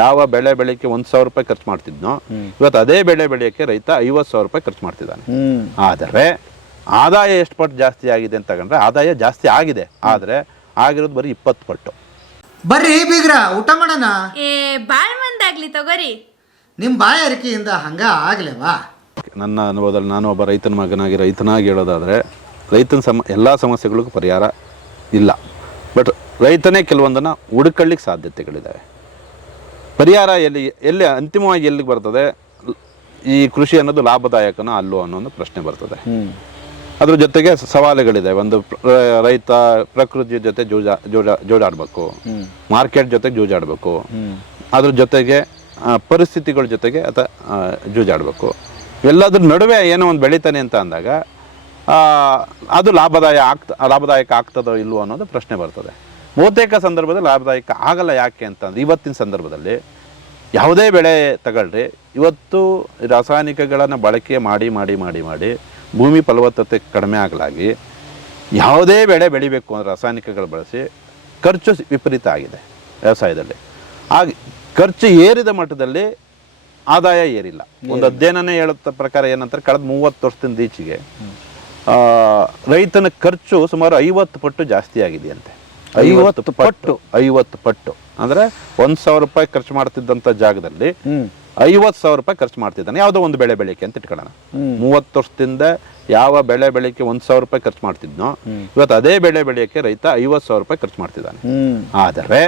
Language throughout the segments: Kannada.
ಯಾವ ಬೆಳೆ ಬೆಳೆಯಕ್ಕೆ ಒಂದ್ ಸಾವಿರ ರೂಪಾಯಿ ಖರ್ಚು ಮಾಡ್ತಿದ್ನೋ ಇವತ್ತು ಅದೇ ಬೆಳೆ ಬೆಳೆಯಕ್ಕೆ ರೈತ ಐವತ್ತು ಸಾವಿರ ರೂಪಾಯಿ ಖರ್ಚು ಮಾಡ್ತಿದ್ದಾನೆ. ಆದರೆ ಆದಾಯ ಎಷ್ಟು ಪಟ್ಟು ಜಾಸ್ತಿ ಆಗಿದೆ ಅಂತ ತಗೊಂಡ್ರೆ ಆದಾಯ ಜಾಸ್ತಿ ಆಗಿದೆ. ಆದರೆ ಆಗಿರೋದು ಬರೀ ಇಪ್ಪತ್ತು ಪಟ್ಟು. ಬರ್ರಿ ಬೀಗ್ರ ಊಟ ಮಾಡೋಣ? ಏ ಬಾಳ್ ಮಂದಾಗ್ಲಿ ತಗೋರಿ. ನಿಮ್ಮ ಬಾಯಾರಿಕೆಯಿಂದ ಹಂಗ ಆಗ್ಲೇವಾ? ನನ್ನ ಅನುಭವದಲ್ಲಿ ನಾನು ಒಬ್ಬ ರೈತನ ಮಗನಾಗಿ ರೈತನಾಗಿ ಹೇಳೋದಾದ್ರೆ ರೈತನ ಸಮ ಎಲ್ಲ ಸಮಸ್ಯೆಗಳಿಗೂ ಪರಿಹಾರ ಇಲ್ಲ. ಬಟ್ ರೈತನೇ ಕೆಲವೊಂದನ್ನು ಹುಡುಕಳ್ಳಿಕ್ ಸಾಧ್ಯತೆಗಳಿದ್ದಾವೆ ಪರಿಹಾರ ಎಲ್ಲಿ ಎಲ್ಲಿ ಅಂತಿಮವಾಗಿ ಎಲ್ಲಿಗೆ ಬರ್ತದೆ? ಈ ಕೃಷಿ ಅನ್ನೋದು ಲಾಭದಾಯಕನೋ ಅಲ್ಲೋ ಅನ್ನೋ ಒಂದು ಪ್ರಶ್ನೆ ಬರ್ತದೆ. ಅದ್ರ ಜೊತೆಗೆ ಸವಾಲುಗಳಿದೆ. ಒಂದು ರೈತ ಪ್ರಕೃತಿ ಜೊತೆ ಜೂಜಾ ಜೋಡ ಜೋಡಾಡ್ಬೇಕು ಮಾರ್ಕೆಟ್ ಜೊತೆಗೆ ಜೂಜಾಡ್ಬೇಕು. ಅದ್ರ ಜೊತೆಗೆ ಪರಿಸ್ಥಿತಿಗಳ ಜೊತೆಗೆ ಅಥವಾ ಜೂಜಾಡಬೇಕು. ಎಲ್ಲದ್ರ ನಡುವೆ ಏನೋ ಒಂದು ಬೆಳಿತಾನೆ ಅಂತ ಅಂದಾಗ ಅದು ಲಾಭದಾಯ ಆಗ್ತ ಲಾಭದಾಯಕ ಆಗ್ತದೋ ಇಲ್ವೋ ಅನ್ನೋದು ಪ್ರಶ್ನೆ ಬರ್ತದೆ. ಬಹುತೇಕ ಸಂದರ್ಭದಲ್ಲಿ ಲಾಭದಾಯಕ ಆಗಲ್ಲ ಯಾಕೆ ಅಂತಂದ್ರೆ ಇವತ್ತಿನ ಸಂದರ್ಭದಲ್ಲಿ ಯಾವುದೇ ಬೆಳೆ ತಗೊಳ್ರಿ ಇವತ್ತು ರಾಸಾಯನಿಕಗಳನ್ನು ಬಳಕೆ ಮಾಡಿ ಮಾಡಿ ಮಾಡಿ ಮಾಡಿ ಭೂಮಿ ಫಲವತ್ತತೆ ಕಡಿಮೆ ಆಗಲಾಗಿ ಯಾವುದೇ ಬೆಳೆ ಬೆಳಿಬೇಕು ಅಂದ್ರೆ ರಾಸಾಯನಿಕಗಳು ಬಳಸಿ ಖರ್ಚು ವಿಪರೀತ ಆಗಿದೆ ವ್ಯವಸಾಯದಲ್ಲಿ. ಆಗ ಖರ್ಚು ಏರಿದ ಮಟ್ಟದಲ್ಲಿ ಆದಾಯ ಏರಿಲ್ಲ. ಒಂದು ಅಧ್ಯಯನನೇ ಹೇಳುತ್ತ ಪ್ರಕಾರ ಏನಂತಾರೆ ಕಳೆದ ಮೂವತ್ತು ವರ್ಷದಿಂದ ಈಚೆಗೆ ರೈತನ ಖರ್ಚು ಸುಮಾರು ಐವತ್ತು ಪಟ್ಟು ಜಾಸ್ತಿ ಆಗಿದೆಯಂತೆ. ಐವತ್ತು ಪಟ್ಟು. ಐವತ್ತು ಪಟ್ಟು. ಅಂದ್ರೆ ಒಂದ್ ಸಾವಿರ ರೂಪಾಯಿ ಖರ್ಚು ಮಾಡ್ತಿದ್ದಂತ ಜಾಗದಲ್ಲಿ ಐವತ್ ಐವತ್ತು ಸಾವಿರ ರೂಪಾಯಿ ಖರ್ಚು ಮಾಡ್ತಿದ್ದಾನೆ. ಯಾವುದೋ ಒಂದು ಬೆಳೆ ಬೆಳಿಕೆ ಅಂತ ಇಟ್ಕೊಳ್ಳೋಣ. ಮೂವತ್ತು ವರ್ಷದಿಂದ ಯಾವ ಬೆಳೆ ಬೆಳಿಕೆ ಒಂದ್ ಸಾವಿರ ರೂಪಾಯಿ ಖರ್ಚು ಮಾಡ್ತಿದ್ನೋ ಇವತ್ತು ಅದೇ ಬೆಳೆ ಬೆಳೆಯಕ್ಕೆ ರೈತ ಐವತ್ ಸಾವಿರ ರೂಪಾಯಿ ಖರ್ಚು ಮಾಡ್ತಿದ್ದಾನೆ. ಆದರೆ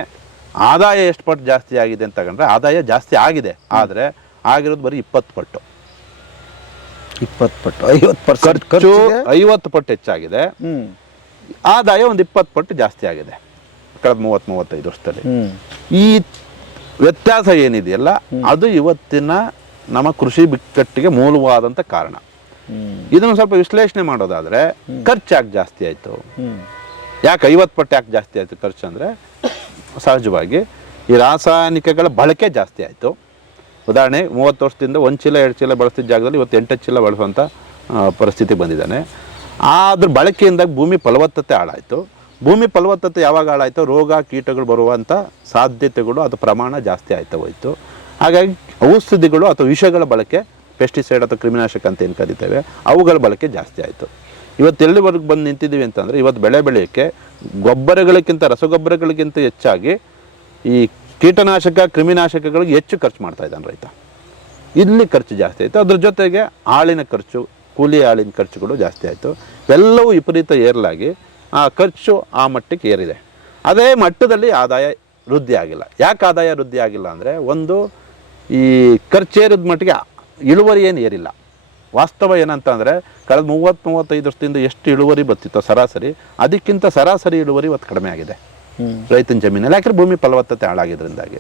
ಆದಾಯ ಎಷ್ಟು ಪಟ್ಟು ಜಾಸ್ತಿ ಆಗಿದೆ ಅಂತ ಕಂಡ್ರೆ ಆದಾಯ ಜಾಸ್ತಿ ಆಗಿದೆ. ಆದ್ರೆ ಆಗಿರೋದು ಬರೀ ಇಪ್ಪತ್ತು ಪಟ್ಟು. ಇಪ್ಪತ್ತು ಪಟ್ಟು. ಐವತ್ತು ಪರ್ಸೆಂಟ್ ಖರ್ಚು ಐವತ್ತು ಪಟ್ಟು ಹೆಚ್ಚಾಗಿದೆ. ಆದಾಯ ಒಂದು ಇಪ್ಪತ್ತು ಪಟ್ಟು ಜಾಸ್ತಿ ಆಗಿದೆ. ಕಳೆದ ಮೂವತ್ತು ಮೂವತ್ತೈದು ವರ್ಷದಲ್ಲಿ ಈ ವ್ಯತ್ಯಾಸ ಏನಿದೆಯಲ್ಲ ಅದು ಇವತ್ತಿನ ನಮ್ಮ ಕೃಷಿ ಬಿಕ್ಕಟ್ಟಿಗೆ ಮೂಲವಾದಂಥ ಕಾರಣ. ಇದನ್ನು ಸ್ವಲ್ಪ ವಿಶ್ಲೇಷಣೆ ಮಾಡೋದಾದ್ರೆ ಖರ್ಚು ಯಾಕೆ ಜಾಸ್ತಿ ಆಯಿತು? ಯಾಕೆ ಐವತ್ತು ಪಟ್ಟು ಯಾಕೆ ಜಾಸ್ತಿ ಆಯಿತು ಖರ್ಚು ಅಂದರೆ ಸಹಜವಾಗಿ ಈ ರಾಸಾಯನಿಕಗಳ ಬಳಕೆ ಜಾಸ್ತಿ ಆಯಿತು. ಉದಾಹರಣೆ ಮೂವತ್ತು ವರ್ಷದಿಂದ ಒಂದು ಚೀಲ ಎರಡು ಚೀಲ ಬಳಸಿದ ಜಾಗದಲ್ಲಿ ಇವತ್ತು ಎಂಟು ಚೀಲ ಬಳಸುವಂಥ ಪರಿಸ್ಥಿತಿ ಬಂದಿದ್ದಾನೆ. ಅದ್ರ ಬಳಕೆಯಿಂದ ಭೂಮಿ ಫಲವತ್ತತೆ ಹಾಳಾಯಿತು. ಭೂಮಿ ಫಲವತ್ತತೆ ಯಾವಾಗ ಹಾಳಾಯಿತು? ರೋಗ, ಕೀಟಗಳು ಬರುವಂಥ ಸಾಧ್ಯತೆಗಳು, ಅದು ಪ್ರಮಾಣ ಜಾಸ್ತಿ ಆಯ್ತಾ ಹೋಯಿತು. ಹಾಗಾಗಿ ಔಷಧಿಗಳು ಅಥವಾ ವಿಷಗಳ ಬಳಕೆ ಪೆಸ್ಟಿಸೈಡ್ ಅಥವಾ ಕ್ರಿಮಿನಾಶಕ ಅಂತ ಏನು ಕರಿತೇವೆ, ಅವುಗಳ ಬಳಕೆ ಜಾಸ್ತಿ ಆಯಿತು. ಇವತ್ತು ಎಲ್ಲಿವರೆಗೆ ಬಂದು ನಿಂತಿದ್ದೀವಿ ಅಂತಂದರೆ, ಇವತ್ತು ಬೆಳೆ ಬೆಳೆಯೋಕ್ಕೆ ಗೊಬ್ಬರಗಳಿಗಿಂತ, ರಸಗೊಬ್ಬರಗಳಿಗಿಂತ ಹೆಚ್ಚಾಗಿ ಈ ಕೀಟನಾಶಕ, ಕ್ರಿಮಿನಾಶಕಗಳಿಗೆ ಹೆಚ್ಚು ಖರ್ಚು ಮಾಡ್ತಾ ಇದ್ದಾನೆ ರೈತ. ಇಲ್ಲಿ ಖರ್ಚು ಜಾಸ್ತಿ ಆಯಿತು. ಅದ್ರ ಜೊತೆಗೆ ಆಳಿನ ಖರ್ಚು ಕೂಲಿ ಆಳಿನ ಖರ್ಚುಗಳು ಜಾಸ್ತಿ ಆಯಿತು. ಎಲ್ಲವೂ ವಿಪರೀತ ಏರಲಾಗಿ ಆ ಖರ್ಚು ಆ ಮಟ್ಟಕ್ಕೆ ಏರಿದೆ. ಅದೇ ಮಟ್ಟದಲ್ಲಿ ಆದಾಯ ವೃದ್ಧಿ ಆಗಿಲ್ಲ. ಯಾಕೆ ಆದಾಯ ವೃದ್ಧಿ ಆಗಿಲ್ಲ ಅಂದರೆ ಒಂದು ಈ ಖರ್ಚೇರಿದ ಮಟ್ಟಿಗೆ ಇಳುವರಿ ಏನು ಏರಿಲ್ಲ. ವಾಸ್ತವ ಏನಂತಂದರೆ ಕಳೆದ ಮೂವತ್ತು ಮೂವತ್ತೈದು ವರ್ಷದಿಂದ ಎಷ್ಟು ಇಳುವರಿ ಬರ್ತಿತ್ತೋ ಸರಾಸರಿ ಅದಕ್ಕಿಂತ ಸರಾಸರಿ ಇಳುವರಿ ಇವತ್ತು ಕಡಿಮೆ ಆಗಿದೆ. ರೈತನ ಜಮೀನಲ್ಲಿ. ಯಾಕಂದರೆ ಭೂಮಿ ಫಲವತ್ತತೆ ಹಾಳಾಗಿದ್ದರಿಂದಾಗಿ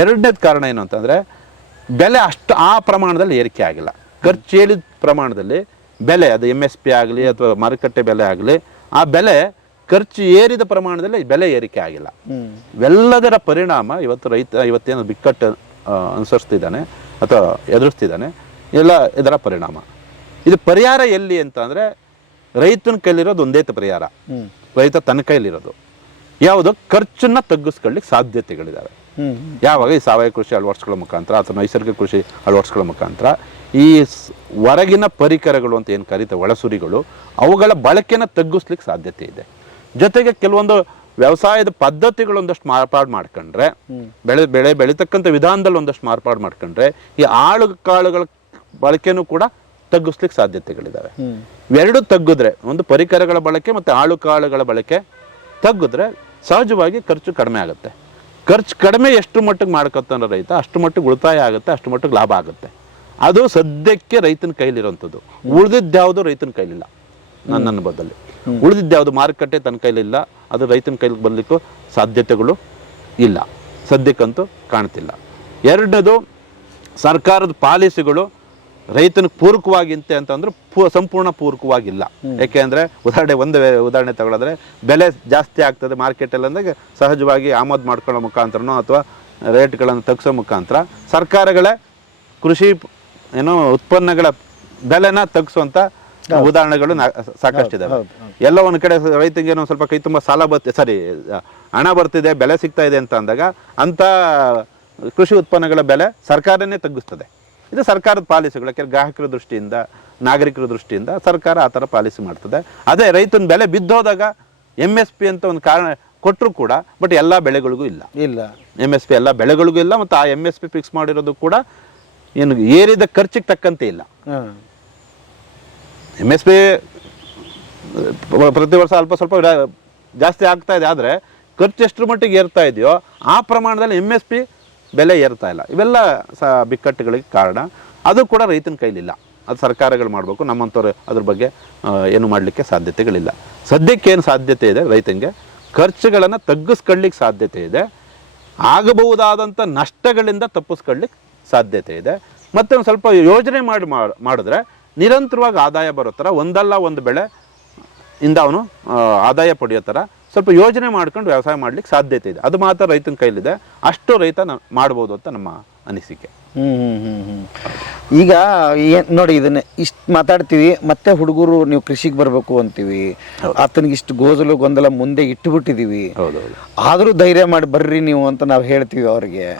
ಎರಡನೇದು ಕಾರಣ ಏನು ಅಂತಂದರೆ ಬೆಲೆ ಅಷ್ಟು ಆ ಪ್ರಮಾಣದಲ್ಲಿ ಏರಿಕೆ ಆಗಿಲ್ಲ. ಖರ್ಚು ಏಳಿದ ಪ್ರಮಾಣದಲ್ಲಿ ಬೆಲೆ ಅದು ಎಂ ಎಸ್ ಪಿ ಆಗಲಿ ಅಥವಾ ಮಾರುಕಟ್ಟೆ ಬೆಲೆ ಆಗಲಿ ಆ ಬೆಲೆ ಖರ್ಚು ಏರಿದ ಪ್ರಮಾಣದಲ್ಲಿ ಬೆಲೆ ಏರಿಕೆ ಆಗಿಲ್ಲ. ಇವೆಲ್ಲದರ ಪರಿಣಾಮ ಇವತ್ತು ರೈತ ಇವತ್ತೇನು ಬಿಕ್ಕಟ್ಟು ಅನುಸರಿಸ್ತಿದ್ದಾನೆ ಅಥವಾ ಎದುರಿಸ್ತಿದ್ದಾನೆ ಎಲ್ಲ ಇದರ ಪರಿಣಾಮ. ಇದು ಪರಿಹಾರ ಎಲ್ಲಿ ಅಂತ ಅಂದರೆ ರೈತನ ಕೈಲಿರೋದು ಒಂದೇ ಪರಿಹಾರ. ರೈತ ತನ್ನ ಕೈಲಿರೋದು. ಯಾವುದು? ಖರ್ಚನ್ನು ತಗ್ಗಿಸ್ಕೊಳ್ಳಿಕ್ಕೆ ಸಾಧ್ಯತೆಗಳಿದ್ದಾವೆ ಯಾವಾಗ ಈ ಸಾವಯವ ಕೃಷಿ ಅಳವಡಿಸ್ಕೊಳ್ಳೋ ಮುಖಾಂತರ ಅಥವಾ ನೈಸರ್ಗಿಕ ಕೃಷಿ ಅಳವಡಿಸ್ಕೊಳ್ಳೋ ಮುಖಾಂತರ ಈ ಹೊರಗಿನ ಪರಿಕರಗಳು ಅಂತ ಏನು ಕರೀತಾರೆ ಒಳಸುರಿಗಳು, ಅವುಗಳ ಬಳಕೆನ ತಗ್ಗಿಸ್ಲಿಕ್ಕೆ ಸಾಧ್ಯತೆ ಇದೆ. ಜೊತೆಗೆ ಕೆಲವೊಂದು ವ್ಯವಸಾಯದ ಪದ್ಧತಿಗಳು ಒಂದಷ್ಟು ಮಾರ್ಪಾಡು ಮಾಡ್ಕೊಂಡ್ರೆ, ಬೆಳೆ ಬೆಳೆ ಬೆಳೀತಕ್ಕಂಥ ವಿಧಾನದಲ್ಲಿ ಒಂದಷ್ಟು ಮಾರ್ಪಾಡು ಮಾಡ್ಕೊಂಡ್ರೆ ಈ ಆಳು ಕಾಳುಗಳ ಬಳಕೆನೂ ಕೂಡ ತಗ್ಗಿಸ್ಲಿಕ್ಕೆ ಸಾಧ್ಯತೆಗಳಿದ್ದಾವೆ ಎರಡು ತಗ್ಗಿದ್ರೆ ಒಂದು ಪರಿಕರಗಳ ಬಳಕೆ ಮತ್ತು ಆಳು ಕಾಳುಗಳ ಬಳಕೆ ತಗ್ಗಿದ್ರೆ ಸಹಜವಾಗಿ ಖರ್ಚು ಕಡಿಮೆ ಆಗುತ್ತೆ. ಖರ್ಚು ಕಡಿಮೆ ಎಷ್ಟು ಮಟ್ಟಿಗೆ ಮಾಡ್ಕೊತಾನೆ ರೈತ ಅಷ್ಟು ಮಟ್ಟಿಗೆ ಉಳಿತಾಯ ಆಗುತ್ತೆ ಅಷ್ಟು ಮಟ್ಟಿಗೆ ಲಾಭ ಆಗುತ್ತೆ. ಅದು ಸದ್ಯಕ್ಕೆ ರೈತನ ಕೈಲಿರೋಂಥದ್ದು ಉಳಿದಿದ್ದ್ಯಾವುದು ರೈತನ ಕೈಲಿಲ್ಲ ನನ್ನ ಅನುಭವದಲ್ಲಿ. ಉಳಿದಿದ್ದ್ಯಾವುದು ಮಾರುಕಟ್ಟೆ ತನ್ನ ಕೈಲಿಲ್ಲ ಅದು ರೈತನ ಕೈಲಿ ಬರಲಿಕ್ಕೂ ಸಾಧ್ಯತೆಗಳು ಇಲ್ಲ. ಸದ್ಯಕ್ಕಂತೂ ಕಾಣ್ತಿಲ್ಲ. ಎರಡನೇದು ಸರ್ಕಾರದ ಪಾಲಿಸಿಗಳು ರೈತನಿಗೆ ಪೂರಕವಾಗಿಂತೆ ಅಂತಂದ್ರೆ ಪೂ- ಸಂಪೂರ್ಣ ಪೂರಕವಾಗಿಲ್ಲ. ಯಾಕೆಂದ್ರೆ ಉದಾಹರಣೆ ಒಂದು ಉದಾಹರಣೆ ತಗೊಳಿದ್ರೆ ಬೆಲೆ ಜಾಸ್ತಿ ಆಗ್ತದೆ ಮಾರ್ಕೆಟಲ್ಲಿ ಅಂದಾಗ ಸಹಜವಾಗಿ ಆಮದು ಮಾಡ್ಕೊಳ್ಳೋ ಮುಖಾಂತರನೋ ಅಥವಾ ರೇಟ್ಗಳನ್ನು ತಗ್ಸೋ ಮುಖಾಂತರ ಸರ್ಕಾರಗಳೇ ಕೃಷಿ ಏನು ಉತ್ಪನ್ನಗಳ ಬೆಲೆನ ತಗ್ಸುವಂತ ಉದಾಹರಣೆಗಳು ಸಾಕಷ್ಟು ಇದೆ ಎಲ್ಲ ಒಂದು ಕಡೆ ರೈತರಿಗೆ ಏನೋ ಸ್ವಲ್ಪ ಕೈ ತುಂಬ ಸಾಲ ಬರ್ತಿದೆ ಸಾರಿ ಹಣ ಬರ್ತಿದೆ ಬೆಲೆ ಸಿಗ್ತಾ ಇದೆ ಅಂತ ಅಂದಾಗ ಅಂಥ ಕೃಷಿ ಉತ್ಪನ್ನಗಳ ಬೆಲೆ ಸರ್ಕಾರನೇ ತಗ್ಗಿಸ್ತದೆ. ಇದು ಸರ್ಕಾರದ ಪಾಲಿಸಿಗಳು ಯಾಕೆಂದ್ರೆ ಗ್ರಾಹಕರ ದೃಷ್ಟಿಯಿಂದ ನಾಗರಿಕರ ದೃಷ್ಟಿಯಿಂದ ಸರ್ಕಾರ ಆ ಥರ ಪಾಲಿಸಿ ಮಾಡ್ತದೆ. ಅದೇ ರೈತನ ಬೆಲೆ ಬಿದ್ದೋದಾಗ ಎಂ ಎಸ್ ಪಿ ಅಂತ ಒಂದು ಕಾರಣ ಕೊಟ್ಟರು ಕೂಡ ಬಟ್ ಎಲ್ಲ ಬೆಳೆಗಳಿಗೂ ಇಲ್ಲ. ಇಲ್ಲ. ಎಂ ಎಸ್ ಪಿ ಎಲ್ಲ ಬೆಳೆಗಳಿಗೂ ಇಲ್ಲ ಮತ್ತು ಆ ಎಂ ಎಸ್ ಪಿ ಫಿಕ್ಸ್ ಮಾಡಿರೋದು ಕೂಡ ಏನು ಏರಿದ ಖರ್ಚಿಗೆ ತಕ್ಕಂತೆ ಇಲ್ಲ. ಎಂ ಎಸ್ ಪಿ ಪ್ರತಿ ವರ್ಷ ಅಲ್ಪ ಸ್ವಲ್ಪ ಜಾಸ್ತಿ ಆಗ್ತಾ ಇದೆ ಆದರೆ ಖರ್ಚು ಎಷ್ಟರ ಮಟ್ಟಿಗೆ ಏರ್ತಾ ಇದೆಯೋ ಆ ಪ್ರಮಾಣದಲ್ಲಿ ಎಂ ಎಸ್ ಪಿ ಬೆಲೆ ಏರ್ತಾ ಇಲ್ಲ. ಇವೆಲ್ಲ ಸ ಬಿಕ್ಕಟ್ಟುಗಳಿಗೆ ಕಾರಣ. ಅದು ಕೂಡ ರೈತನ ಕೈಲಿಲ್ಲ. ಅದು ಸರ್ಕಾರಗಳು ಮಾಡಬೇಕು. ನಮ್ಮಂಥವ್ರು ಅದ್ರ ಬಗ್ಗೆ ಏನು ಮಾಡಲಿಕ್ಕೆ ಸಾಧ್ಯತೆಗಳಿಲ್ಲ. ಸದ್ಯಕ್ಕೆ ಏನು ಸಾಧ್ಯತೆ ಇದೆ ರೈತನಿಗೆ? ಖರ್ಚುಗಳನ್ನು ತಗ್ಗಿಸ್ಕೊಳ್ಳಿಕ್ಕೆ ಸಾಧ್ಯತೆ ಇದೆ. ಆಗಬಹುದಾದಂಥ ನಷ್ಟಗಳಿಂದ ತಪ್ಪಿಸ್ಕೊಳ್ಳಿಕ್ಕೆ ಸಾಧ್ಯತೆ ಇದೆ. ಮತ್ತು ಒಂದು ಸ್ವಲ್ಪ ಯೋಜನೆ ಮಾಡಿ ಮಾಡ್- ಮಾಡಿದ್ರೆ ನಿರಂತರವಾಗಿ ಆದಾಯ ಬರೋ ಥರ ಒಂದಲ್ಲ ಒಂದು ಬೆಳೆ ಇಂದ ಅವನು ಆದಾಯ ಪಡೆಯೋ ಥರ ಸ್ವಲ್ಪ ಯೋಜನೆ ಮಾಡ್ಕೊಂಡು ವ್ಯವಸಾಯ ಮಾಡ್ಲಿಕ್ಕೆ ಸಾಧ್ಯತೆ ಇದೆ. ಅದು ಮಾತ್ರ ರೈತನ ಕೈಲಿದೆ. ಅಷ್ಟು ರೈತ ಮಾಡ್ಬೋದು ಅಂತ ನಮ್ಮ ಅನಿಸಿಕೆ. ಈಗ ಏನ್ ನೋಡಿ ಇದನ್ನ ಇಷ್ಟು ಮಾತಾಡ್ತೀವಿ ಮತ್ತೆ ಹುಡುಗರು ನೀವು ಕೃಷಿಗೆ ಬರಬೇಕು ಅಂತೀವಿ. ಆತನಿಗೆ ಇಷ್ಟು ಗೋಜಲು ಗೊಂದಲ ಮುಂದೆ ಇಟ್ಟುಬಿಟ್ಟಿದೀವಿ. ಹೌದು ಆದರೂ ಧೈರ್ಯ ಮಾಡಿ ಬರ್ರಿ ನೀವು ಅಂತ ನಾವು ಹೇಳ್ತೀವಿ ಅವ್ರಿಗೆ.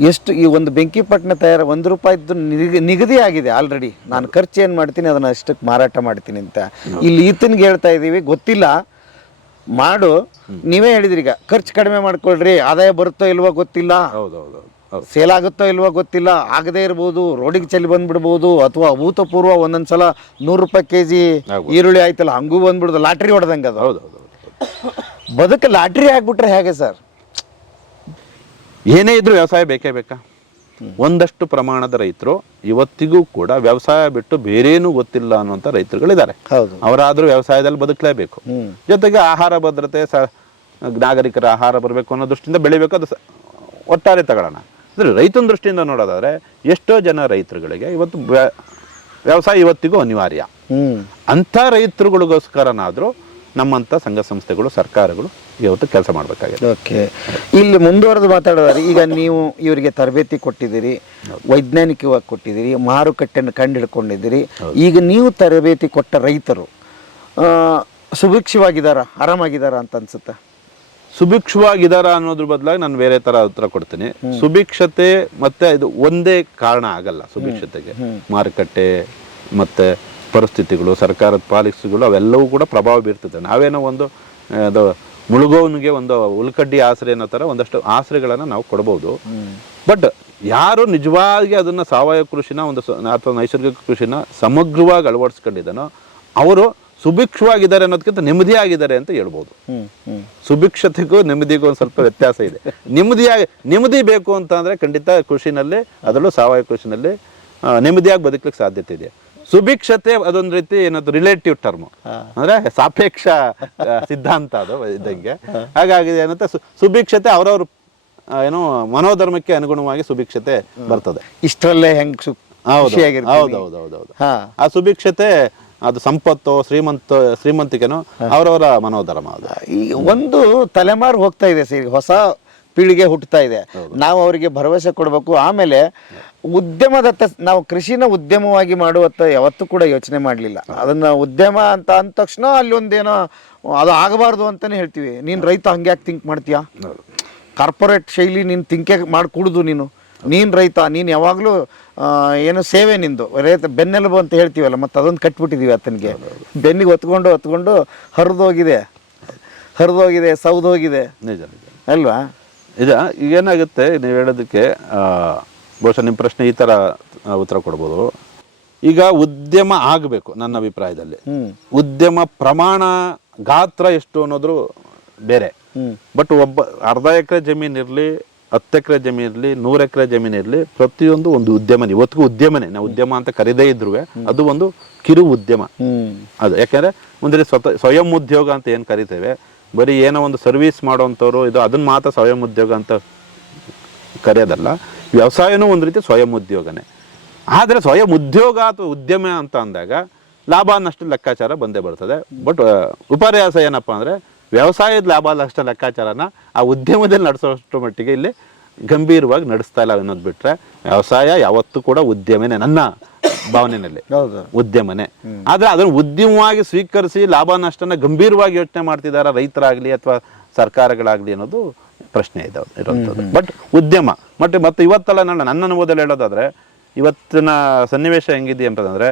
ಎಷ್ಟು ಈ ಒಂದು ಬೆಂಕಿ ಪಟ್ಟಣ ತಯಾರ ಒಂದು ರೂಪಾಯಿ ನಿಗ- ನಿಗದಿ ಆಗಿದೆ ಆಲ್ರೆಡಿ. ನಾನು ಖರ್ಚು ಏನು ಮಾಡ್ತೀನಿ ಅದನ್ನ ಅಷ್ಟಕ್ಕೆ ಮಾರಾಟ ಮಾಡ್ತೀನಿ ಅಂತ. ಇಲ್ಲಿ ಈತನಿಗೆ ಹೇಳ್ತಾ ಇದ್ದೀವಿ ಗೊತ್ತಿಲ್ಲ. ಮಾಡು. ನೀವೇ ಹೇಳಿದ್ರಿ ಈಗ ಖರ್ಚು ಕಡಿಮೆ ಮಾಡ್ಕೊಳ್ರಿ ಆದಾಯ ಬರುತ್ತೋ ಇಲ್ವೋ ಗೊತ್ತಿಲ್ಲ. ಹೌದು ಹೌದು. ಹೌದು ಹೌದು ಸೇಲ್ ಆಗುತ್ತೋ ಇಲ್ವೋ ಗೊತ್ತಿಲ್ಲ ಆಗದೇ ಇರ್ಬೋದು ರೋಡಿಗೆ ಚೆಲ್ಲಿ ಬಂದ್ಬಿಡ್ಬೋದು ಅಥವಾ ಅಭೂತಪೂರ್ವ ಒಂದೊಂದ್ಸಲ ನೂರು ರೂಪಾಯಿ ಕೆ ಜಿ. ಈರುಳ್ಳಿ ಆಯ್ತಲ್ಲ ಹಂಗೂ ಬಂದ್ಬಿಡ್ದು ಲಾಟ್ರಿ ಹೊಡೆದಂಗೆ ಅದು. ಹೌದು ಹೌದು ಹೌದು. ಬದುಕು ಲಾಟ್ರಿ ಆಗ್ಬಿಟ್ರೆ ಹೇಗೆ ಸರ್? ಏನೇ ಇದ್ರು ವ್ಯವಸಾಯ ಬೇಕೇ ಬೇಕಾ? ಒಂದಷ್ಟು ಪ್ರಮಾಣದ ರೈತರು ಇವತ್ತಿಗೂ ಕೂಡ ವ್ಯವಸಾಯ ಬಿಟ್ಟು ಬೇರೇನೂ ಗೊತ್ತಿಲ್ಲ ಅನ್ನುವಂಥ ರೈತರುಗಳಿದ್ದಾರೆ. ಹೌದು. ಅವರಾದರೂ ವ್ಯವಸಾಯದಲ್ಲಿ ಬದುಕಲೇಬೇಕು. ಜೊತೆಗೆ ಆಹಾರ ಭದ್ರತೆ ಸ ನಾಗರಿಕರ ಆಹಾರ ಬರಬೇಕು ಅನ್ನೋ ದೃಷ್ಟಿಯಿಂದ ಬೆಳಿಬೇಕು. ಅದು ಒಟ್ಟಾರೆ ತಗೊಳ್ಳೋಣ. ಅಂದರೆ ರೈತನ ದೃಷ್ಟಿಯಿಂದ ನೋಡೋದಾದರೆ ಎಷ್ಟೋ ಜನ ರೈತರುಗಳಿಗೆ ಇವತ್ತು ವ್ಯವಸಾಯ ಇವತ್ತಿಗೂ ಅನಿವಾರ್ಯ. ಹ್ಮ್. ಅಂಥ ರೈತರುಗಳಿಗೋಸ್ಕರನಾದರೂ ನಮ್ಮಂಥ ಸಂಘ ಸಂಸ್ಥೆಗಳು ಸರ್ಕಾರಗಳು ಇವತ್ತು ಕೆಲಸ ಮಾಡಬೇಕಾಗಿದೆ. ಓಕೆ. ಇಲ್ಲಿ ಮುಂದುವರೆದು ಮಾತಾಡೋದಾದ್ರೆ ಈಗ ನೀವು ಇವರಿಗೆ ತರಬೇತಿ ಕೊಟ್ಟಿದ್ದೀರಿ ವೈಜ್ಞಾನಿಕವಾಗಿ ಕೊಟ್ಟಿದ್ದೀರಿ ಮಾರುಕಟ್ಟೆಯನ್ನು ಕಂಡು ಹಿಡ್ಕೊಂಡಿದ್ದೀರಿ ಈಗ ನೀವು ತರಬೇತಿ ಕೊಟ್ಟ ರೈತರು ಆ, ಸುಭಿಕ್ಷವಾಗಿದ್ದಾರ ಆರಾಮಾಗಿದ್ದಾರ ಅಂತ ಅನ್ಸುತ್ತೆ? ಸುಭಿಕ್ಷವಾಗಿದಾರ ಅನ್ನೋದ್ರ ಬದಲಾಗಿ ನಾನು ಬೇರೆ ತರ ಉತ್ತರ ಕೊಡ್ತೀನಿ. ಸುಭಿಕ್ಷತೆ ಮತ್ತೆ ಇದು ಒಂದೇ ಕಾರಣ ಆಗಲ್ಲ ಸುಭಿಕ್ಷತೆಗೆ. ಮಾರುಕಟ್ಟೆ ಮತ್ತೆ ಪರಿಸ್ಥಿತಿಗಳು ಸರ್ಕಾರದ ಪಾಲಿಸಿಗಳು ಅವೆಲ್ಲವೂ ಕೂಡ ಪ್ರಭಾವ ಬೀರ್ತದೆ. ನಾವೇನೋ ಒಂದು ಅದು ಮುಳುಗೋವನಿಗೆ ಒಂದು ಉಲ್ಕಡ್ಡಿ ಆಸರೆ ಅನ್ನೋ ಥರ ಒಂದಷ್ಟು ಆಸರೆಗಳನ್ನು ನಾವು ಕೊಡ್ಬೋದು. ಬಟ್ ಯಾರು ನಿಜವಾಗಿ ಅದನ್ನ ಸಾವಯವ ಕೃಷಿನ ಒಂದು ಅಥವಾ ನೈಸರ್ಗಿಕ ಕೃಷಿನ ಸಮಗ್ರವಾಗಿ ಅಳವಡಿಸ್ಕೊಂಡಿದ್ದಾನೋ ಅವರು ಸುಭಿಕ್ಷವಾಗಿದ್ದಾರೆ ಅನ್ನೋದಕ್ಕಿಂತ ನೆಮ್ಮದಿಯಾಗಿದ್ದಾರೆ ಅಂತ ಹೇಳ್ಬೋದು. ಸುಭಿಕ್ಷತೆಗೂ ನೆಮ್ಮದಿಗೂ ಒಂದು ಸ್ವಲ್ಪ ವ್ಯತ್ಯಾಸ ಇದೆ. ನೆಮ್ಮದಿಯಾಗಿ ನೆಮ್ಮದಿ ಬೇಕು ಅಂತ ಅಂದ್ರೆ ಖಂಡಿತ ಕೃಷಿನಲ್ಲಿ ಅದರಲ್ಲೂ ಸಾವಯವ ಕೃಷಿನಲ್ಲಿ ನೆಮ್ಮದಿಯಾಗಿ ಬದುಕಲಿಕ್ಕೆ ಸಾಧ್ಯತೆ ಇದೆ. ಸುಭಿಕ್ಷತೆ ಅದೊಂದು ರೀತಿ ಏನದು ರಿಲೇಟಿವ್ ಟರ್ಮ್ ಅಂದ್ರೆ ಸಾಪೇಕ್ಷ ಸಿದ್ಧಾಂತ ಅದು ಇದ್ದಂಗೆ. ಹಾಗಾಗಿ ಏನಂತ ಸುಭಿಕ್ಷತೆ ಅವ್ರವ್ರ ಏನೋ ಮನೋಧರ್ಮಕ್ಕೆ ಅನುಗುಣವಾಗಿ ಸುಭಿಕ್ಷತೆ ಬರ್ತದೆ. ಇಷ್ಟರಲ್ಲೇ ಹೆಂಗ್ ಹೌದೌದೌದೌದು ಹೌದು. ಖುಷಿಯಾಗಿರ್ತೀನಿ. ಹೌದು ಹೌದು ಹೌದು ಹೌದು ಹಾ. ಆ ಸುಭಿಕ್ಷತೆ ಅದು ಸಂಪತ್ತು ಶ್ರೀಮಂತ ಶ್ರೀಮಂತಿಕೆನೋ ಅವರವರ ಮನೋಧರ್ಮ ಅದು. ಈ ಒಂದು ತಲೆಮಾರು ಹೋಗ್ತಾ ಇದೆ ಸರ್ ಹೊಸ ಪೀಳಿಗೆ ಹುಟ್ಟುತ್ತಾ ಇದೆ. ನಾವು ಅವರಿಗೆ ಭರವಸೆ ಕೊಡಬೇಕು. ಆಮೇಲೆ ಉದ್ಯಮದತ್ತ ನಾವು ಕೃಷಿನ ಉದ್ಯಮವಾಗಿ ಮಾಡುವತ್ತ ಯಾವತ್ತೂ ಕೂಡ ಯೋಚನೆ ಮಾಡಲಿಲ್ಲ. ಅದನ್ನು ಉದ್ಯಮ ಅಂತ ಅಂದ ತಕ್ಷಣ ಅಲ್ಲಿ ಒಂದೇನೋ ಅದು ಆಗಬಾರ್ದು ಅಂತಲೇ ಹೇಳ್ತೀವಿ. ನೀನು ರೈತ ಹಂಗೆ ಯಾಕೆ ಥಿಂಕ್ ಮಾಡ್ತೀಯಾ? ಕಾರ್ಪೊರೇಟ್ ಶೈಲಿ ನೀನು ತಿಂಕೆ ಮಾಡಿಕೊಡುದು ನೀನು? ನೀನು ರೈತ ನೀನು ಯಾವಾಗಲೂ ಏನು ಸೇವೆ ನಿಂದು. ರೈತ ಬೆನ್ನೆಲುಬು ಅಂತ ಹೇಳ್ತೀವಲ್ಲ ಮತ್ತು ಅದೊಂದು ಕಟ್ಬಿಟ್ಟಿದ್ದೀವಿ ಆತನಿಗೆ. ಬೆನ್ನಿಗೆ ಹೊತ್ಕೊಂಡು ಹೊತ್ಕೊಂಡು ಹರಿದೋಗಿದೆ. ಹರಿದೋಗಿದೆ ಸೌದೋಗಿದೆ ನಿಜ ನಿಜ. ಅಲ್ವಾ? ಈಗ ಏನಾಗುತ್ತೆ ನೀವು ಹೇಳೋದಕ್ಕೆ ಬಹುಶಃ ನಿಮ್ಮ ಪ್ರಶ್ನೆ ಈ ಥರ ಉತ್ತರ ಕೊಡ್ಬೋದು. ಈಗ ಉದ್ಯಮ ಆಗಬೇಕು ನನ್ನ ಅಭಿಪ್ರಾಯದಲ್ಲಿ. ಉದ್ಯಮ ಪ್ರಮಾಣ ಗಾತ್ರ ಎಷ್ಟು ಅನ್ನೋದ್ರು ಬೇರೆ. ಬಟ್ ಒಬ್ಬ ಅರ್ಧ ಎಕರೆ ಜಮೀನು ಇರಲಿ ಹತ್ತು ಎಕರೆ ಜಮೀನು ಇರಲಿ ನೂರು ಎಕರೆ ಜಮೀನು ಇರಲಿ ಪ್ರತಿಯೊಂದು ಒಂದು ಉದ್ಯಮನೇ ಇವತ್ತಿಗೂ ಉದ್ಯಮನೇ. ನಾವು ಉದ್ಯಮ ಅಂತ ಕರೀದೇ ಇದ್ರು ಅದು ಒಂದು ಕಿರು ಉದ್ಯಮ. ಅದು ಯಾಕಂದ್ರೆ ಮುಂದೆ ಸ್ವತಃ ಸ್ವಯಂ ಉದ್ಯೋಗ ಅಂತ ಏನು ಕರಿತೇವೆ ಬರೀ ಏನೋ ಒಂದು ಸರ್ವಿಸ್ ಮಾಡೋವಂಥವ್ರು ಇದು ಅದನ್ನ ಮಾತ್ರ ಸ್ವಯಂ ಉದ್ಯೋಗ ಅಂತ ಕರೆಯೋದಲ್ಲ. ವ್ಯವಸಾಯನೂ ಒಂದು ರೀತಿ ಸ್ವಯಂ ಉದ್ಯೋಗನೇ. ಆದರೆ ಸ್ವಯಂ ಉದ್ಯೋಗ ಅಥವಾ ಉದ್ಯಮ ಅಂತ ಅಂದಾಗ ಲಾಭ ನಷ್ಟ ಲೆಕ್ಕಾಚಾರ ಬಂದೇ ಬರ್ತದೆ. ಬಟ್ ವಿಪರ್ಯಾಸ ಏನಪ್ಪ ಅಂದರೆ ವ್ಯವಸಾಯದ ಲಾಭ ನಷ್ಟ ಲೆಕ್ಕಾಚಾರನ ಆ ಉದ್ಯಮದಲ್ಲಿ ನಡೆಸೋಷ್ಟು ಮಟ್ಟಿಗೆ ಇಲ್ಲಿ ಗಂಭೀರವಾಗಿ ನಡೆಸ್ತಾ ಇಲ್ಲ ಅನ್ನೋದು ಬಿಟ್ರೆ ವ್ಯವಸಾಯ ಯಾವತ್ತೂ ಕೂಡ ಉದ್ಯಮನೇ ನನ್ನ ಭಾವನೆಯಲ್ಲಿ. ಉದ್ಯಮನೇ. ಆದರೆ ಅದನ್ನು ಉದ್ಯಮವಾಗಿ ಸ್ವೀಕರಿಸಿ ಲಾಭ ನಷ್ಟನ ಗಂಭೀರವಾಗಿ ಯೋಚನೆ ಮಾಡ್ತಿದ್ದಾರೆ ರೈತರಾಗ್ಲಿ ಅಥವಾ ಸರ್ಕಾರಗಳಾಗ್ಲಿ ಅನ್ನೋದು ಪ್ರಶ್ನೆ ಇದೆ ಇರುವಂಥದ್ದು. ಬಟ್ ಉದ್ಯಮ ಮತ್ತೆ ಮತ್ತೆ ಇವತ್ತಲ್ಲ ನನ್ನ ನನ್ನ ಅನುಭವದಲ್ಲಿ ಹೇಳೋದಾದ್ರೆ ಇವತ್ತಿನ ಸನ್ನಿವೇಶ ಹೆಂಗಿದೆ ಅಂತಂದ್ರೆ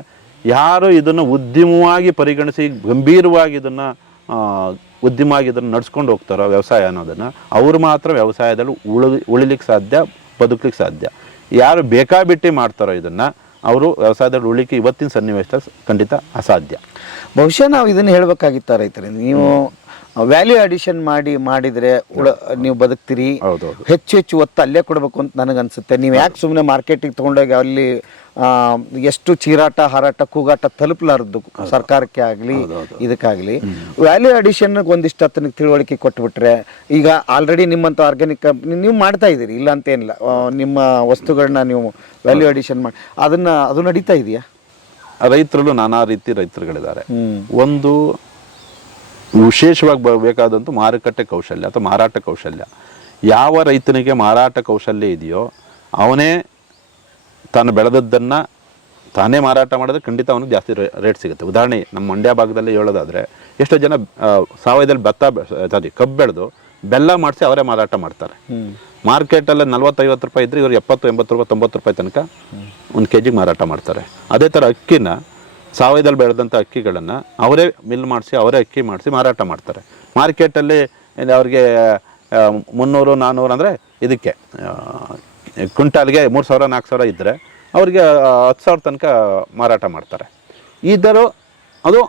ಯಾರು ಇದನ್ನು ಉದ್ಯಮವಾಗಿ ಪರಿಗಣಿಸಿ ಗಂಭೀರವಾಗಿ ಇದನ್ನ ಉದ್ಯಮ ಉದ್ಯಮವಾಗಿ ಇದನ್ನು ನಡ್ಸ್ಕೊಂಡು ಹೋಗ್ತಾರೋ ವ್ಯವಸಾಯ ಅನ್ನೋದನ್ನ ಅವ್ರು ಮಾತ್ರ ವ್ಯವಸಾಯದಲ್ಲಿ ಉಳಿ ಉಳಿಲಿಕ್ಕೆ ಸಾಧ್ಯ ಬದುಕಲಿಕ್ಕೆ ಸಾಧ್ಯ. ಯಾರು ಬೇಕಾಬಿಟ್ಟಿ ಮಾಡ್ತಾರೋ ಇದನ್ನ ಅವರು ವ್ಯವಸಾಯದಲ್ಲಿ ಉಳಿಕೆ ಇವತ್ತಿನ ಸನ್ನಿವೇಶ ಖಂಡಿತ ಅಸಾಧ್ಯ. ಬಹುಶಃ ನಾವು ಇದನ್ನ ಹೇಳಬೇಕಾಗಿತ್ತ ರೈತರಿಂದ ನೀವು ವ್ಯಾಲ್ಯೂ ಅಡಿಷನ್ ಮಾಡಿ ಮಾಡಿದ್ರೆ ಉಳ ನೀವು ಬದುಕ್ತೀರಿ. ಹೆಚ್ಚು ಹೆಚ್ಚು ಒತ್ತು ಅಲ್ಲೇ ಕೊಡಬೇಕು ಅಂತ ನನಗನ್ಸುತ್ತೆ. ನೀವು ಯಾಕೆ ಸುಮ್ಮನೆ ಮಾರ್ಕೆಟಿಗೆ ತೊಗೊಂಡೋಗಿ ಅಲ್ಲಿ ಎಷ್ಟು ಚೀರಾಟ ಹಾರಾಟ ಕೂಗಾಟ ತಲುಪಲಾರದ್ದು ಸರ್ಕಾರಕ್ಕೆ ಆಗಲಿ ಇದಕ್ಕಾಗಲಿ. ವ್ಯಾಲ್ಯೂ ಅಡಿಷನ್ ಒಂದಿಷ್ಟು ಹತ್ತನಿಗೆ ತಿಳುವಳಿಕೆ ಕೊಟ್ಬಿಟ್ರೆ ಈಗ ಆಲ್ರೆಡಿ ನಿಮ್ಮಂಥ ಆರ್ಗ್ಯಾನಿಕ್ ಕಂಪ್ನಿ ನೀವು ಮಾಡ್ತಾ ಇದ್ದೀರಿ ಇಲ್ಲ ಅಂತೇನಿಲ್ಲ. ನಿಮ್ಮ ವಸ್ತುಗಳನ್ನ ನೀವು ವ್ಯಾಲ್ಯೂ ಅಡಿಷನ್ ಮಾಡಿ ಅದನ್ನ ಅದು ನಡೀತಾ ಇದೆಯಾ? ರೈತರಲ್ಲೂ ನಾನಾ ರೀತಿ ರೈತರುಗಳಿದ್ದಾರೆ. ಒಂದು ವಿಶೇಷವಾಗಿ ಬರಬೇಕಾದಂಥ ಬೇಕಾದಂಥ ಮಾರುಕಟ್ಟೆ ಕೌಶಲ್ಯ ಅಥವಾ ಮಾರಾಟ ಕೌಶಲ್ಯ. ಯಾವ ರೈತನಿಗೆ ಮಾರಾಟ ಕೌಶಲ್ಯ ಇದೆಯೋ ಅವನೇ ತಾನು ಬೆಳೆದದ್ದನ್ನು ತಾನೇ ಮಾರಾಟ ಮಾಡಿದ್ರೆ ಖಂಡಿತ ಅವನಿಗೆ ಜಾಸ್ತಿ ರೇಟ್ ಸಿಗುತ್ತೆ. ಉದಾಹರಣೆ ನಮ್ಮ ಮಂಡ್ಯ ಭಾಗದಲ್ಲಿ ಹೇಳೋದಾದ್ರೆ ಎಷ್ಟೋ ಜನ ಸಾವಯದಲ್ಲಿ ಭತ್ತ ಸಾರಿ ಕಬ್ಬು ಬೆಳೆದು ಬೆಲ್ಲ ಮಾಡಿಸಿ ಅವರೇ ಮಾರಾಟ ಮಾಡ್ತಾರೆ. ಮಾರ್ಕೆಟಲ್ಲಿ ನಲ್ವತ್ತೈವತ್ತು ರೂಪಾಯಿ ಇದ್ದರೆ ಇವರು ಎಪ್ಪತ್ತು ಎಂಬತ್ತು ರೂಪಾಯಿ ತೊಂಬತ್ತು ರೂಪಾಯಿ ತನಕ ಒಂದು ಕೆ ಜಿಗೆ ಮಾರಾಟ ಮಾಡ್ತಾರೆ. ಅದೇ ಥರ ಅಕ್ಕಿನ ಸಾವಯವದಲ್ಲಿ ಬೆಳೆದಂಥ ಅಕ್ಕಿಗಳನ್ನು ಅವರೇ ಮಿಲ್ ಮಾಡಿಸಿ ಅವರೇ ಅಕ್ಕಿ ಮಾಡಿಸಿ ಮಾರಾಟ ಮಾಡ್ತಾರೆ. ಮಾರ್ಕೆಟಲ್ಲಿ ಅವ್ರಿಗೆ ಮುನ್ನೂರು ನಾನ್ನೂರು ಅಂದರೆ ಇದಕ್ಕೆ ಕ್ವಿಂಟಾಲ್ಗೆ ಮೂರು ಸಾವಿರ ನಾಲ್ಕು ಸಾವಿರ ಇದ್ದರೆ ಅವ್ರಿಗೆ ಹತ್ತು ಸಾವಿರ ತನಕ ಮಾರಾಟ ಮಾಡ್ತಾರೆ. ಇದ್ದರೂ ಅದು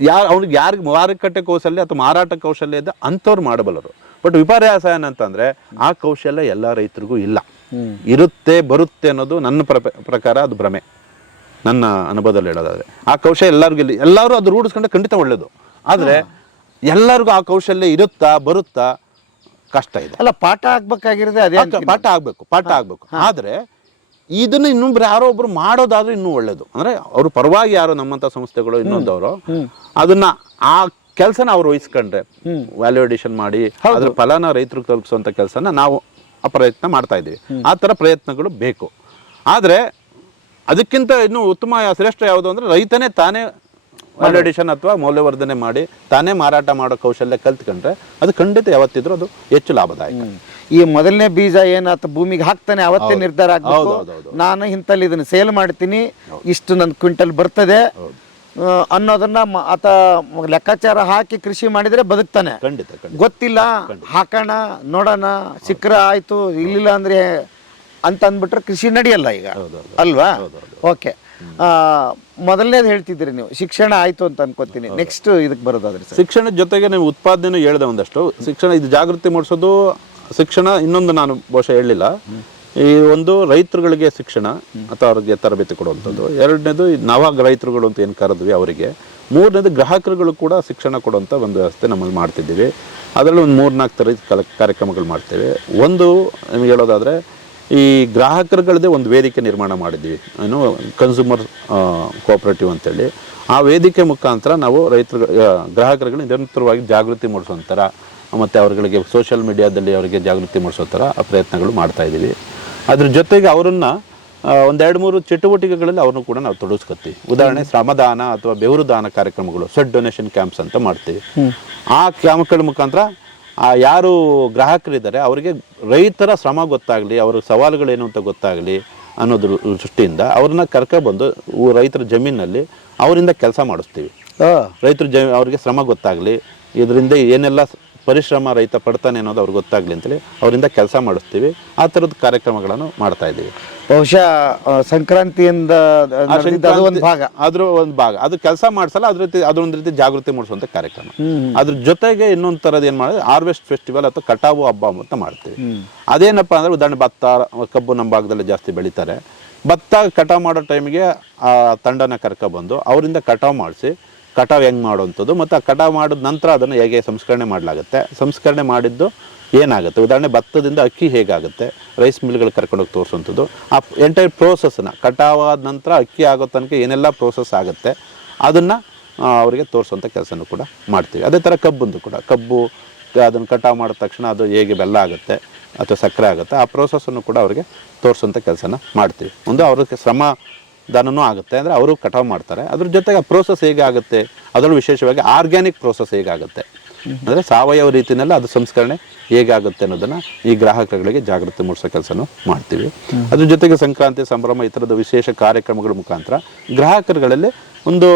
ಯಾರು ಅವ್ರಿಗೆ ಯಾರಿಗೆ ಮಾರುಕಟ್ಟೆ ಕೌಶಲ್ಯ ಅಥವಾ ಮಾರಾಟ ಕೌಶಲ್ಯ ಇದೆ ಅಂಥವ್ರು ಮಾಡಬಲ್ಲರು. ಬಟ್ ವಿಪರ್ಯಾಸ ಏನಂತಂದರೆ ಆ ಕೌಶಲ್ಯ ಎಲ್ಲ ರೈತರಿಗೂ ಇಲ್ಲ. ಇರುತ್ತೆ ಬರುತ್ತೆ ಅನ್ನೋದು ನನ್ನ ಪ್ರ ಪ್ರಕಾರ ಅದು ಭ್ರಮೆ. ನನ್ನ ಅನುಭವದಲ್ಲಿ ಹೇಳೋದಾದ್ರೆ. ಆ ಕೌಶಲ್ಯ ಎಲ್ಲರಿಗೂ ಇಲ್ಲಿ ಎಲ್ಲರೂ ಅದು ರೂಢಿಸ್ಕೊಂಡ್ರೆ ಖಂಡಿತ ಒಳ್ಳೇದು. ಆದರೆ ಎಲ್ಲರಿಗೂ ಆ ಕೌಶಲ್ಯ ಇರುತ್ತಾ ಬರುತ್ತಾ ಕಷ್ಟ ಇದೆ. ಅಲ್ಲ ಪಾಠ ಆಗ್ಬೇಕಾಗಿರೋದೇ ಅದೇ ಪಾಠ ಆಗಬೇಕು ಪಾಠ ಆಗ್ಬೇಕು. ಆದ್ರೆ ಇದನ್ನ ಇನ್ನೊಬ್ರು ಯಾರೋ ಒಬ್ರು ಮಾಡೋದಾದ್ರೆ ಇನ್ನೂ ಒಳ್ಳೇದು. ಅಂದ್ರೆ ಅವ್ರ ಪರವಾಗಿ ಯಾರೋ ನಮ್ಮಂತ ಸಂಸ್ಥೆಗಳು ಇನ್ನೊಂದವರು ಅದನ್ನ ಆ ಕೆಲಸನ ಅವ್ರು ವಹಿಸ್ಕೊಂಡ್ರೆ ವ್ಯಾಲ್ಯೂಡೇಷನ್ ಮಾಡಿ ಅದ್ರ ಫಲನ ರೈತರಿಗೆ ತಲುಪಿಸುವಂತ ಕೆಲಸನ ನಾವು ಆ ಪ್ರಯತ್ನ ಮಾಡ್ತಾ ಇದ್ದೀವಿ. ಆ ಥರ ಪ್ರಯತ್ನಗಳು ಬೇಕು. ಆದ್ರೆ ಅದಕ್ಕಿಂತ ಇನ್ನು ಉತ್ತಮ ಶ್ರೇಷ್ಠ ಯಾವುದು ಅಂದ್ರೆ ರೈತನೇ ತಾನೇ ವ್ಯಾಲ್ಯೂಡೇಷನ್ ಅಥವಾ ಮೌಲ್ಯವರ್ಧನೆ ಮಾಡಿ ತಾನೇ ಮಾರಾಟ ಮಾಡೋ ಕೌಶಲ್ಯ ಕಲ್ತ್ಕೊಂಡ್ರೆ ಅದು ಖಂಡಿತ ಯಾವತ್ತಿದ್ರೂ ಅದು ಹೆಚ್ಚು ಲಾಭದಾಯಕ. ಈ ಮೊದಲನೇ ಬೀಜ ಏನಾತ ಭೂಮಿಗೆ ಹಾಕ್ತಾನೆ ಅವತ್ತೇ ನಿರ್ಧಾರ ಆಗ್ಬೋದು. ನಾನು ಇಂತಲ್ಲಿ ಇದನ್ನ ಸೇಲ್ ಮಾಡ್ತೀನಿ ಇಷ್ಟು ನನ್ನ ಕ್ವಿಂಟಲ್ ಬರ್ತದೆ. ಅನ್ನೋದನ್ನ ಆತ ಲೆಕ್ಕಾಚಾರ ಹಾಕಿ ಕೃಷಿ ಮಾಡಿದ್ರೆ ಬದುಕ್ತಾನೆ. ಗೊತ್ತಿಲ್ಲ ಹಾಕೋಣ ನೋಡೋಣ ಸಿಕ್ಕರ ಆಯ್ತು ಇಲ್ಲಿಲ್ಲ ಅಂದ್ರೆ ಅಂತ ಅಂದ್ಬಿಟ್ರೆ ಕೃಷಿ ನಡೆಯಲ್ಲ ಈಗ. ಅಲ್ವಾ? ಓಕೆ. ಮೊದಲನೇದು ಹೇಳ್ತಿದ್ರಿ ನೀವು. ಶಿಕ್ಷಣ ಆಯ್ತು ಅಂತ ಅನ್ಕೋತೀನಿ. ನೆಕ್ಸ್ಟ್ ಇದಕ್ಕೆ ಬರೋದಾದ್ರೆ ಶಿಕ್ಷಣದ ಜೊತೆಗೆ ನೀವು ಉತ್ಪಾದನೆ ಹೇಳಿದೆ ಒಂದಷ್ಟು. ಶಿಕ್ಷಣ ಇದು ಜಾಗೃತಿ ಮೂಡಿಸೋದು ಶಿಕ್ಷಣ ಇನ್ನೊಂದು ನಾನು ಬಹುಶಃ ಹೇಳಲಿಲ್ಲ ಈ ಒಂದು ರೈತರುಗಳಿಗೆ ಶಿಕ್ಷಣ ಅಥವಾ ಅವ್ರಿಗೆ ತರಬೇತಿ ಕೊಡುವಂಥದ್ದು. ಎರಡನೇದು ನವ ರೈತರುಗಳು ಅಂತ ಏನು ಕರೆದ್ವಿ ಅವರಿಗೆ. ಮೂರನೇದು ಗ್ರಾಹಕರುಗಳು ಕೂಡ ಶಿಕ್ಷಣ ಕೊಡುವಂಥ ಒಂದು ವ್ಯವಸ್ಥೆ ನಮ್ಮಲ್ಲಿ ಮಾಡ್ತಿದ್ದೀವಿ. ಅದರಲ್ಲಿ ಒಂದು ಮೂರ್ನಾಲ್ಕು ಥರ ಕಲ ಕಾರ್ಯಕ್ರಮಗಳು ಮಾಡ್ತೇವೆ. ಒಂದು ನಿಮಗೆ ಹೇಳೋದಾದರೆ ಈ ಗ್ರಾಹಕರುಗಳದೇ ಒಂದು ವೇದಿಕೆ ನಿರ್ಮಾಣ ಮಾಡಿದ್ವಿ. ಏನು ಕನ್ಸ್ಯೂಮರ್ ಕೋಆಪರೇಟಿವ್ ಅಂತೇಳಿ. ಆ ವೇದಿಕೆ ಮುಖಾಂತರ ನಾವು ರೈತರು ಗ್ರಾಹಕರುಗಳು ನಿರಂತರವಾಗಿ ಜಾಗೃತಿ ಮೂಡಿಸೋ ಥರ ಮತ್ತು ಅವರುಗಳಿಗೆ ಸೋಷಿಯಲ್ ಮೀಡಿಯಾದಲ್ಲಿ ಅವರಿಗೆ ಜಾಗೃತಿ ಮೂಡಿಸೋ ಥರ ಆ ಪ್ರಯತ್ನಗಳು ಮಾಡ್ತಾಯಿದ್ದೀವಿ ಅದ್ರ ಜೊತೆಗೆ ಅವರನ್ನ ಒಂದೆರಡು ಮೂರು ಚಟುವಟಿಕೆಗಳಲ್ಲಿ ಅವ್ರನ್ನು ಕೂಡ ನಾವು ತೊಡಗಿಸ್ಕೊತೀವಿ. ಉದಾಹರಣೆ ಶ್ರಮದಾನ ಅಥವಾ ಬೆವರು ದಾನ ಕಾರ್ಯಕ್ರಮಗಳು ಸೆಡ್ ಡೊನೇಷನ್ ಕ್ಯಾಂಪ್ಸ್ ಅಂತ ಮಾಡ್ತೀವಿ. ಆ ಕ್ಯಾಂಪ್ಗಳ ಮುಖಾಂತರ ಆ ಯಾರು ಗ್ರಾಹಕರಿದ್ದಾರೆ ಅವರಿಗೆ ರೈತರ ಶ್ರಮ ಗೊತ್ತಾಗಲಿ ಅವ್ರ ಸವಾಲುಗಳೇನು ಅಂತ ಗೊತ್ತಾಗಲಿ ಅನ್ನೋದ್ರ ದೃಷ್ಟಿಯಿಂದ ಅವ್ರನ್ನ ಕರ್ಕೊಬಂದು ರೈತರ ಜಮೀನಲ್ಲಿ ಅವರಿಂದ ಕೆಲಸ ಮಾಡಿಸ್ತೀವಿ. ರೈತರ ಜ ಅವರಿಗೆ ಶ್ರಮ ಗೊತ್ತಾಗಲಿ ಇದರಿಂದ ಏನೆಲ್ಲ ಪರಿಶ್ರಮ ರೈತ ಪಡ್ತಾನೆ ಅನ್ನೋದು ಅವ್ರಿಗೆ ಗೊತ್ತಾಗಲಿ ಅಂತೇಳಿ ಅವರಿಂದ ಕೆಲಸ ಮಾಡಿಸ್ತೀವಿ. ಆ ಥರದ ಕಾರ್ಯಕ್ರಮಗಳನ್ನು ಮಾಡ್ತಾ ಇದ್ದೀವಿ. ಬಹುಶಃ ಸಂಕ್ರಾಂತಿಯಿಂದ ಅದು ಒಂದು ಭಾಗ. ಅದ್ರ ಒಂದು ಭಾಗ. ಅದು ಕೆಲಸ ಮಾಡಿಸಲ್ಲ ಅದ್ರ ರೀತಿ ಅದೊಂದು ರೀತಿ ಜಾಗೃತಿ ಮೂಡಿಸುವಂತ ಕಾರ್ಯಕ್ರಮ. ಅದ್ರ ಜೊತೆಗೆ ಇನ್ನೊಂದು ತರದ್ ಏನ್ ಮಾಡಿದ್ರೆ ಹಾರ್ವೆಸ್ಟ್ ಫೆಸ್ಟಿವಲ್ ಅಥವಾ ಕಟಾವು ಹಬ್ಬ ಅಂತ ಮಾಡ್ತೀವಿ. ಅದೇನಪ್ಪ ಅಂದ್ರೆ ಉದಾಹರಣೆ ಭತ್ತ ಕಬ್ಬು ನಮ್ಮ ಭಾಗದಲ್ಲಿ ಜಾಸ್ತಿ ಬೆಳೀತಾರೆ. ಭತ್ತ ಕಟಾವು ಮಾಡೋ ಟೈಮಿಗೆ ಆ ತಂಡನ ಕರ್ಕೊಬಂದು ಅವರಿಂದ ಕಟಾವು ಮಾಡಿಸಿ ಕಟಾವು ಹೆಂಗೆ ಮಾಡುವಂಥದ್ದು ಮತ್ತು ಆ ಕಟಾವು ಮಾಡಿದ ನಂತರ ಅದನ್ನು ಹೇಗೆ ಸಂಸ್ಕರಣೆ ಮಾಡಲಾಗುತ್ತೆ. ಸಂಸ್ಕರಣೆ ಮಾಡಿದ್ದು ಏನಾಗುತ್ತೆ? ಉದಾಹರಣೆ ಭತ್ತದಿಂದ ಅಕ್ಕಿ ಹೇಗಾಗುತ್ತೆ? ರೈಸ್ ಮಿಲ್ಗಳು ಕರ್ಕೊಂಡೋಗಿ ತೋರಿಸುವಂಥದ್ದು. ಆ ಎಂಟೈರ್ ಪ್ರೋಸೆಸ್ನ ಕಟಾವಾದ ನಂತರ ಅಕ್ಕಿ ಆಗೋ ತನಕ ಏನೆಲ್ಲ ಪ್ರೋಸೆಸ್ ಆಗುತ್ತೆ ಅದನ್ನು ಅವರಿಗೆ ತೋರಿಸುವಂಥ ಕೆಲಸನೂ ಕೂಡ ಮಾಡ್ತೀವಿ. ಅದೇ ಥರ ಕಬ್ಬಂದು ಕೂಡ. ಕಬ್ಬು, ಅದನ್ನು ಕಟಾವು ಮಾಡಿದ ತಕ್ಷಣ ಅದು ಹೇಗೆ ಬೆಲ್ಲ ಆಗುತ್ತೆ ಅಥವಾ ಸಕ್ಕರೆ ಆಗುತ್ತೆ, ಆ ಪ್ರೋಸೆಸ್ಸನ್ನು ಕೂಡ ಅವರಿಗೆ ತೋರಿಸುವಂಥ ಕೆಲಸನ ಮಾಡ್ತೀವಿ. ಒಂದು ಅವ್ರಿಗೆ ಶ್ರಮ ದಾನನೂ ಆಗುತ್ತೆ. ಅಂದರೆ ಅವರು ಕಟಾವು ಮಾಡ್ತಾರೆ. ಅದ್ರ ಜೊತೆಗೆ ಪ್ರೋಸೆಸ್ ಹೇಗಾಗುತ್ತೆ? ಅದರಲ್ಲೂ ವಿಶೇಷವಾಗಿ ಆರ್ಗ್ಯಾನಿಕ್ ಪ್ರೋಸೆಸ್ ಹೇಗಾಗುತ್ತೆ? ಅಂದರೆ ಸಾವಯವ ರೀತಿಯಲ್ಲಿ ಅದು ಸಂಸ್ಕರಣೆ ಹೇಗಾಗುತ್ತೆ ಅನ್ನೋದನ್ನು ಈ ಗ್ರಾಹಕಗಳಿಗೆ ಜಾಗೃತಿ ಮೂಡಿಸೋ ಕೆಲಸನೂ ಮಾಡ್ತೀವಿ. ಅದ್ರ ಜೊತೆಗೆ ಸಂಕ್ರಾಂತಿ, ಸಂಭ್ರಮ ಈ ಥರದ ವಿಶೇಷ ಕಾರ್ಯಕ್ರಮಗಳ ಮುಖಾಂತರ ಗ್ರಾಹಕರುಗಳಲ್ಲಿ ಒಂದು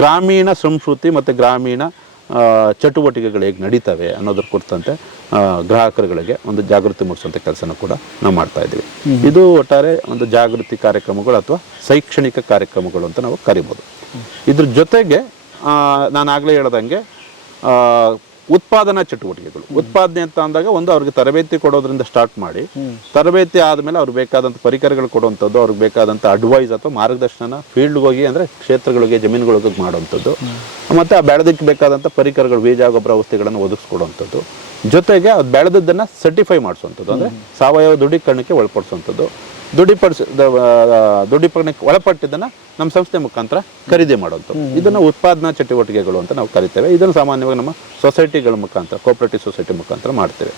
ಗ್ರಾಮೀಣ ಸಂಸ್ಕೃತಿ ಮತ್ತು ಗ್ರಾಮೀಣ ಚಟುವಟಿಕೆಗಳು ಹೇಗೆ ನಡೀತವೆ ಅನ್ನೋದ್ರ ಕುರಿತಂತೆ ಗ್ರಾಹಕರುಗಳಿಗೆ ಒಂದು ಜಾಗೃತಿ ಮೂಡಿಸುವಂಥ ಕೆಲಸನೂ ಕೂಡ ನಾವು ಮಾಡ್ತಾ ಇದ್ದೀವಿ. ಇದು ಒಟ್ಟಾರೆ ಒಂದು ಜಾಗೃತಿ ಕಾರ್ಯಕ್ರಮಗಳು ಅಥವಾ ಶೈಕ್ಷಣಿಕ ಕಾರ್ಯಕ್ರಮಗಳು ಅಂತ ನಾವು ಕರಿಬೋದು. ಇದ್ರ ಜೊತೆಗೆ ನಾನು ಆಗಲೇ ಹೇಳ್ದಂಗೆ ಉತ್ಪಾದನಾ ಚಟುವಟಿಕೆಗಳು. ಉತ್ಪಾದನೆ ಅಂತ ಅಂದಾಗ ಒಂದು ಅವ್ರಿಗೆ ತರಬೇತಿ ಕೊಡೋದ್ರಿಂದ ಸ್ಟಾರ್ಟ್ ಮಾಡಿ ತರಬೇತಿ ಆದಮೇಲೆ ಅವ್ರಿಗೆ ಬೇಕಾದಂಥ ಪರಿಕರಗಳು ಕೊಡುವಂಥದ್ದು ಅವ್ರಿಗೆ ಬೇಕಾದಂಥ ಅಡ್ವೈಸ್ ಅಥವಾ ಮಾರ್ಗದರ್ಶನ ಫೀಲ್ಡ್ಗೆ ಹೋಗಿ ಅಂದರೆ ಕ್ಷೇತ್ರಗಳಿಗೆ ಜಮೀನುಗಳಿಗೆ ಮಾಡುವಂಥದ್ದು. ಮತ್ತು ಆ ಬೆಳೆದಕ್ಕೆ ಬೇಕಾದಂಥ ಪರಿಕರಗಳು ಬೀಜ ಗೊಬ್ಬರ ಔಷಧಿಗಳನ್ನು ಒದಗಿಸ್ಕೊಡುವಂಥದ್ದು. ಜೊತೆಗೆ ಅದು ಬೆಳೆದದ್ದನ್ನು ಸರ್ಟಿಫೈ ಮಾಡಿಸುವಂಥದ್ದು ಅಂದರೆ ಸಾವಯವ ದೃಢೀಕರಣಕ್ಕೆ ಒಳಪಡಿಸುವಂಥದ್ದು ದೃಢೀಪಡಿಸ ದೃಢೀಕರಣಕ್ಕೆ ಒಳಪಟ್ಟಿದ್ದನ್ನು ನಮ್ಮ ಸಂಸ್ಥೆ ಮುಖಾಂತರ ಖರೀದಿ ಮಾಡುವಂಥದ್ದು ಇದನ್ನು ಉತ್ಪಾದನಾ ಚಟುವಟಿಕೆಗಳು ಅಂತ ನಾವು ಕರಿತೇವೆ. ಇದನ್ನು ಸಾಮಾನ್ಯವಾಗಿ ನಮ್ಮ ಸೊಸೈಟಿಗಳ ಮುಖಾಂತರ ಕೋಪರೇಟಿವ್ ಸೊಸೈಟಿ ಮುಖಾಂತರ ಮಾಡ್ತೇವೆ.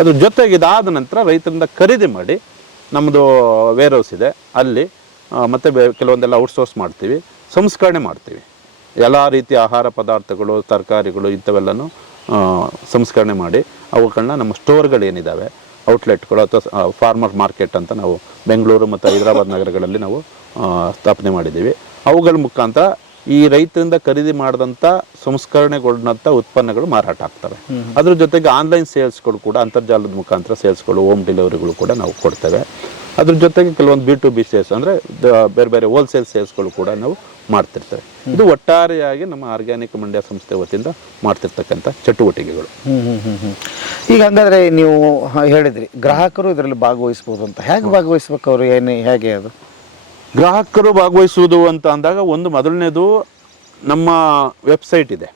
ಅದ್ರ ಜೊತೆಗೆ ಇದಾದ ನಂತರ ರೈತರಿಂದ ಖರೀದಿ ಮಾಡಿ ನಮ್ಮದು ವೇರ್ ಹೌಸ್ ಇದೆ. ಅಲ್ಲಿ ಮತ್ತೆ ಕೆಲವೊಂದೆಲ್ಲ ಔಟ್ಸೋರ್ಸ್ ಮಾಡ್ತೀವಿ. ಸಂಸ್ಕರಣೆ ಮಾಡ್ತೀವಿ. ಎಲ್ಲ ರೀತಿಯ ಆಹಾರ ಪದಾರ್ಥಗಳು ತರಕಾರಿಗಳು ಇಂಥವೆಲ್ಲನೂ ಸಂಸ್ಕರಣೆ ಮಾಡಿ ಅವುಗಳನ್ನ ನಮ್ಮ ಸ್ಟೋರ್ಗಳೇನಿದ್ದಾವೆ ಔಟ್ಲೆಟ್ಗಳು ಅಥವಾ ಫಾರ್ಮರ್ ಮಾರ್ಕೆಟ್ ಅಂತ ನಾವು ಬೆಂಗಳೂರು ಮತ್ತು ಹೈದರಾಬಾದ್ ನಗರಗಳಲ್ಲಿ ನಾವು ಸ್ಥಾಪನೆ ಮಾಡಿದ್ದೀವಿ. ಅವುಗಳ ಮುಖಾಂತರ ಈ ರೈತರಿಂದ ಖರೀದಿ ಮಾಡಿದಂಥ ಸಂಸ್ಕರಣೆಗೊಂಡಂಥ ಉತ್ಪನ್ನಗಳು ಮಾರಾಟ ಆಗ್ತವೆ. ಅದ್ರ ಜೊತೆಗೆ ಆನ್ಲೈನ್ ಸೇಲ್ಸ್ಗಳು ಕೂಡ ಅಂತರ್ಜಾಲದ ಮುಖಾಂತರ ಸೇಲ್ಸ್ಗಳು ಹೋಮ್ ಡೆಲಿವರಿಗಳು ಕೂಡ ನಾವು ಕೊಡ್ತೇವೆ. ಅದ್ರ ಜೊತೆಗೆ ಕೆಲವೊಂದು ಬಿ ಟು ಬಿ ಸೇಲ್ಸ್ ಅಂದರೆ ಬೇರೆ ಬೇರೆ ಹೋಲ್ಸೇಲ್ ಸೇಲ್ಸ್ಗಳು ಕೂಡ ನಾವು ಮಾಡ್ತಿರ್ತೇವೆ. ಇದು ಒಟ್ಟಾರೆಯಾಗಿ ನಮ್ಮ ಆರ್ಗ್ಯಾನಿಕ್ ಮಂಡ್ಯ ಸಂಸ್ಥೆ ವತಿಯಿಂದ ಮಾಡ್ತಿರ್ತಕ್ಕಂಥ ಚಟುವಟಿಕೆಗಳು. ಈಗ ಹಂಗಾದ್ರೆ ನೀವು ಹೇಳಿದ್ರಿ ಗ್ರಾಹಕರು ಇದರಲ್ಲಿ ಭಾಗವಹಿಸ್ಬೋದು ಅಂತ. ಹೇಗೆ ಭಾಗವಹಿಸ್ಬೇಕು ಅವರು? ಏನು ಹೇಗೆ ಅದು? ಗ್ರಾಹಕರು ಭಾಗವಹಿಸುವುದು ಅಂತ ಅಂದಾಗ ಒಂದು ಮೊದಲನೇದು ನಮ್ಮ ವೆಬ್ಸೈಟ್ ಇದೆ.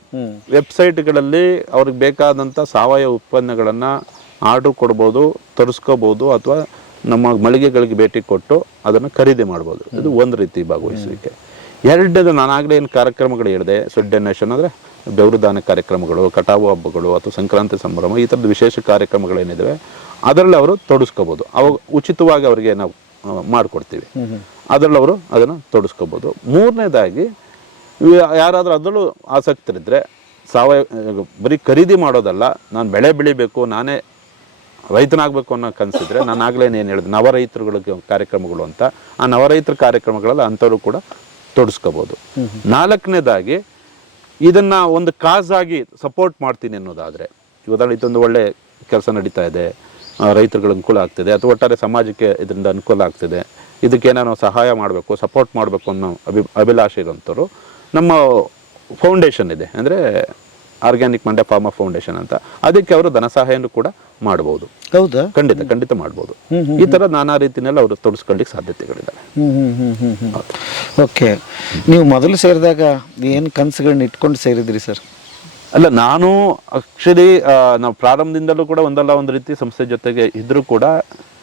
ವೆಬ್ಸೈಟ್ಗಳಲ್ಲಿ ಅವ್ರಿಗೆ ಬೇಕಾದಂಥ ಸಾವಯವ ಉತ್ಪನ್ನಗಳನ್ನು ಆರ್ಡ್ರ್ ಕೊಡ್ಬೋದು ತರಿಸ್ಕೋಬೋದು ಅಥವಾ ನಮ್ಮ ಮಳಿಗೆಗಳಿಗೆ ಭೇಟಿ ಕೊಟ್ಟು ಅದನ್ನು ಖರೀದಿ ಮಾಡ್ಬೋದು. ಇದು ಒಂದು ರೀತಿ ಭಾಗವಹಿಸುವಿಕೆ. ಎರಡನೇದು ಆಗಲೇ ಏನು ಕಾರ್ಯಕ್ರಮಗಳು ಹೇಳಿದೆ ಸೊಡ್ ಡೊನೇಷನ್ ಅಂದರೆ ಬೆವರು ದಾನ ಕಾರ್ಯಕ್ರಮಗಳು ಕಟಾವು ಹಬ್ಬಗಳು ಅಥವಾ ಸಂಕ್ರಾಂತಿ ಸಂಭ್ರಮ ಈ ಥರದ ವಿಶೇಷ ಕಾರ್ಯಕ್ರಮಗಳೇನಿದ್ದಾವೆ ಅದರಲ್ಲಿ ಅವರು ತೊಡಸ್ಕೋಬೋದು. ಅವಾಗ ಉಚಿತವಾಗಿ ಅವರಿಗೆ ನಾವು ಮಾಡಿಕೊಡ್ತೀವಿ. ಅದರಲ್ಲಿ ಅವರು ಅದನ್ನು ತೊಡಸ್ಕೋಬೋದು. ಮೂರನೇದಾಗಿ ಯಾರಾದರೂ ಅದರಲ್ಲೂ ಆಸಕ್ತರಿದ್ದರೆ ಸಾವಯವ ಬರೀ ಖರೀದಿ ಮಾಡೋದಲ್ಲ ನಾನು ಬೆಳೆ ಬೆಳಿಬೇಕು ನಾನೇ ರೈತನಾಗಬೇಕು ಅನ್ನೋ ಕನಸಿದ್ರೆ ನಾನು ಆಗಲೇ ಏನು ಹೇಳಿದೆ ನವ ರೈತರುಗಳಿಗೆ ಕಾರ್ಯಕ್ರಮಗಳು ಅಂತ. ಆ ನವರೈತರ ಕಾರ್ಯಕ್ರಮಗಳಲ್ಲಿ ಅಂಥವ್ರು ಕೂಡ ತೊಡಸ್ಕೋಬೋದು. ನಾಲ್ಕನೇದಾಗಿ ಇದನ್ನ ಒಂದು ಕಾಸ್ ಆಗಿ ಸಪೋರ್ಟ್ ಮಾಡ್ತೀನಿ ಅನ್ನೋದಾದರೆ ಇವತ್ತು ಇದೊಂದು ಒಳ್ಳೆ ಕೆಲಸ ನಡೀತಾ ಇದೆ ರೈತರುಗಳ ಅನುಕೂಲ ಆಗ್ತಿದೆ ಅಥವಾ ಒಟ್ಟಾರೆ ಸಮಾಜಕ್ಕೆ ಇದರಿಂದ ಅನುಕೂಲ ಆಗ್ತಿದೆ ಇದಕ್ಕೇನೋ ನಾವು ಸಹಾಯ ಮಾಡಬೇಕು ಸಪೋರ್ಟ್ ಮಾಡಬೇಕು ಅನ್ನೋ ಅಭಿ ಅಭಿಲಾಷೆ ಇರೋಂಥವ್ರು ನಮ್ಮ ಫೌಂಡೇಶನ್ ಇದೆ. ಅಂದರೆ ಆರ್ಗ್ಯಾನಿಕ್ ಮಂಡ್ಯ ಫಾರ್ಮ ಫೌಂಡೇಶನ್ ಅಂತ. ಅದಕ್ಕೆ ಅವರು ಧನ ಸಹಾಯನೂ ಕೂಡ ಮಾಡಬಹುದು ಹೌದಾ? ಖಂಡಿತ ಖಂಡಿತ ಮಾಡಬಹುದು ಈ ತರ ನಾನಾ ರೀತಿಯಲ್ಲಿ ಅವರು ತೊಡಸ್ಕೊಳ್ಳಿಕ್ಕೆ ಸಾಧ್ಯತೆಗಳಿದ್ದಾವೆ. Hmm okay. ನೀವು ಮೊದಲು ಸೇರಿದಾಗ ಏನು ಕನಸುಗಳನ್ನ ಇಟ್ಕೊಂಡು ಸೇರಿದ್ರಿ ಸರ್? ಅಲ್ಲ ನಾನು ಆಕ್ಚುಲಿ ನಾವು ಪ್ರಾರಂಭದಿಂದಲೂ ಕೂಡ ಒಂದಲ್ಲ ಒಂದು ರೀತಿ ಸಂಸ್ಥೆ ಜೊತೆಗೆ ಇದ್ರೂ ಕೂಡ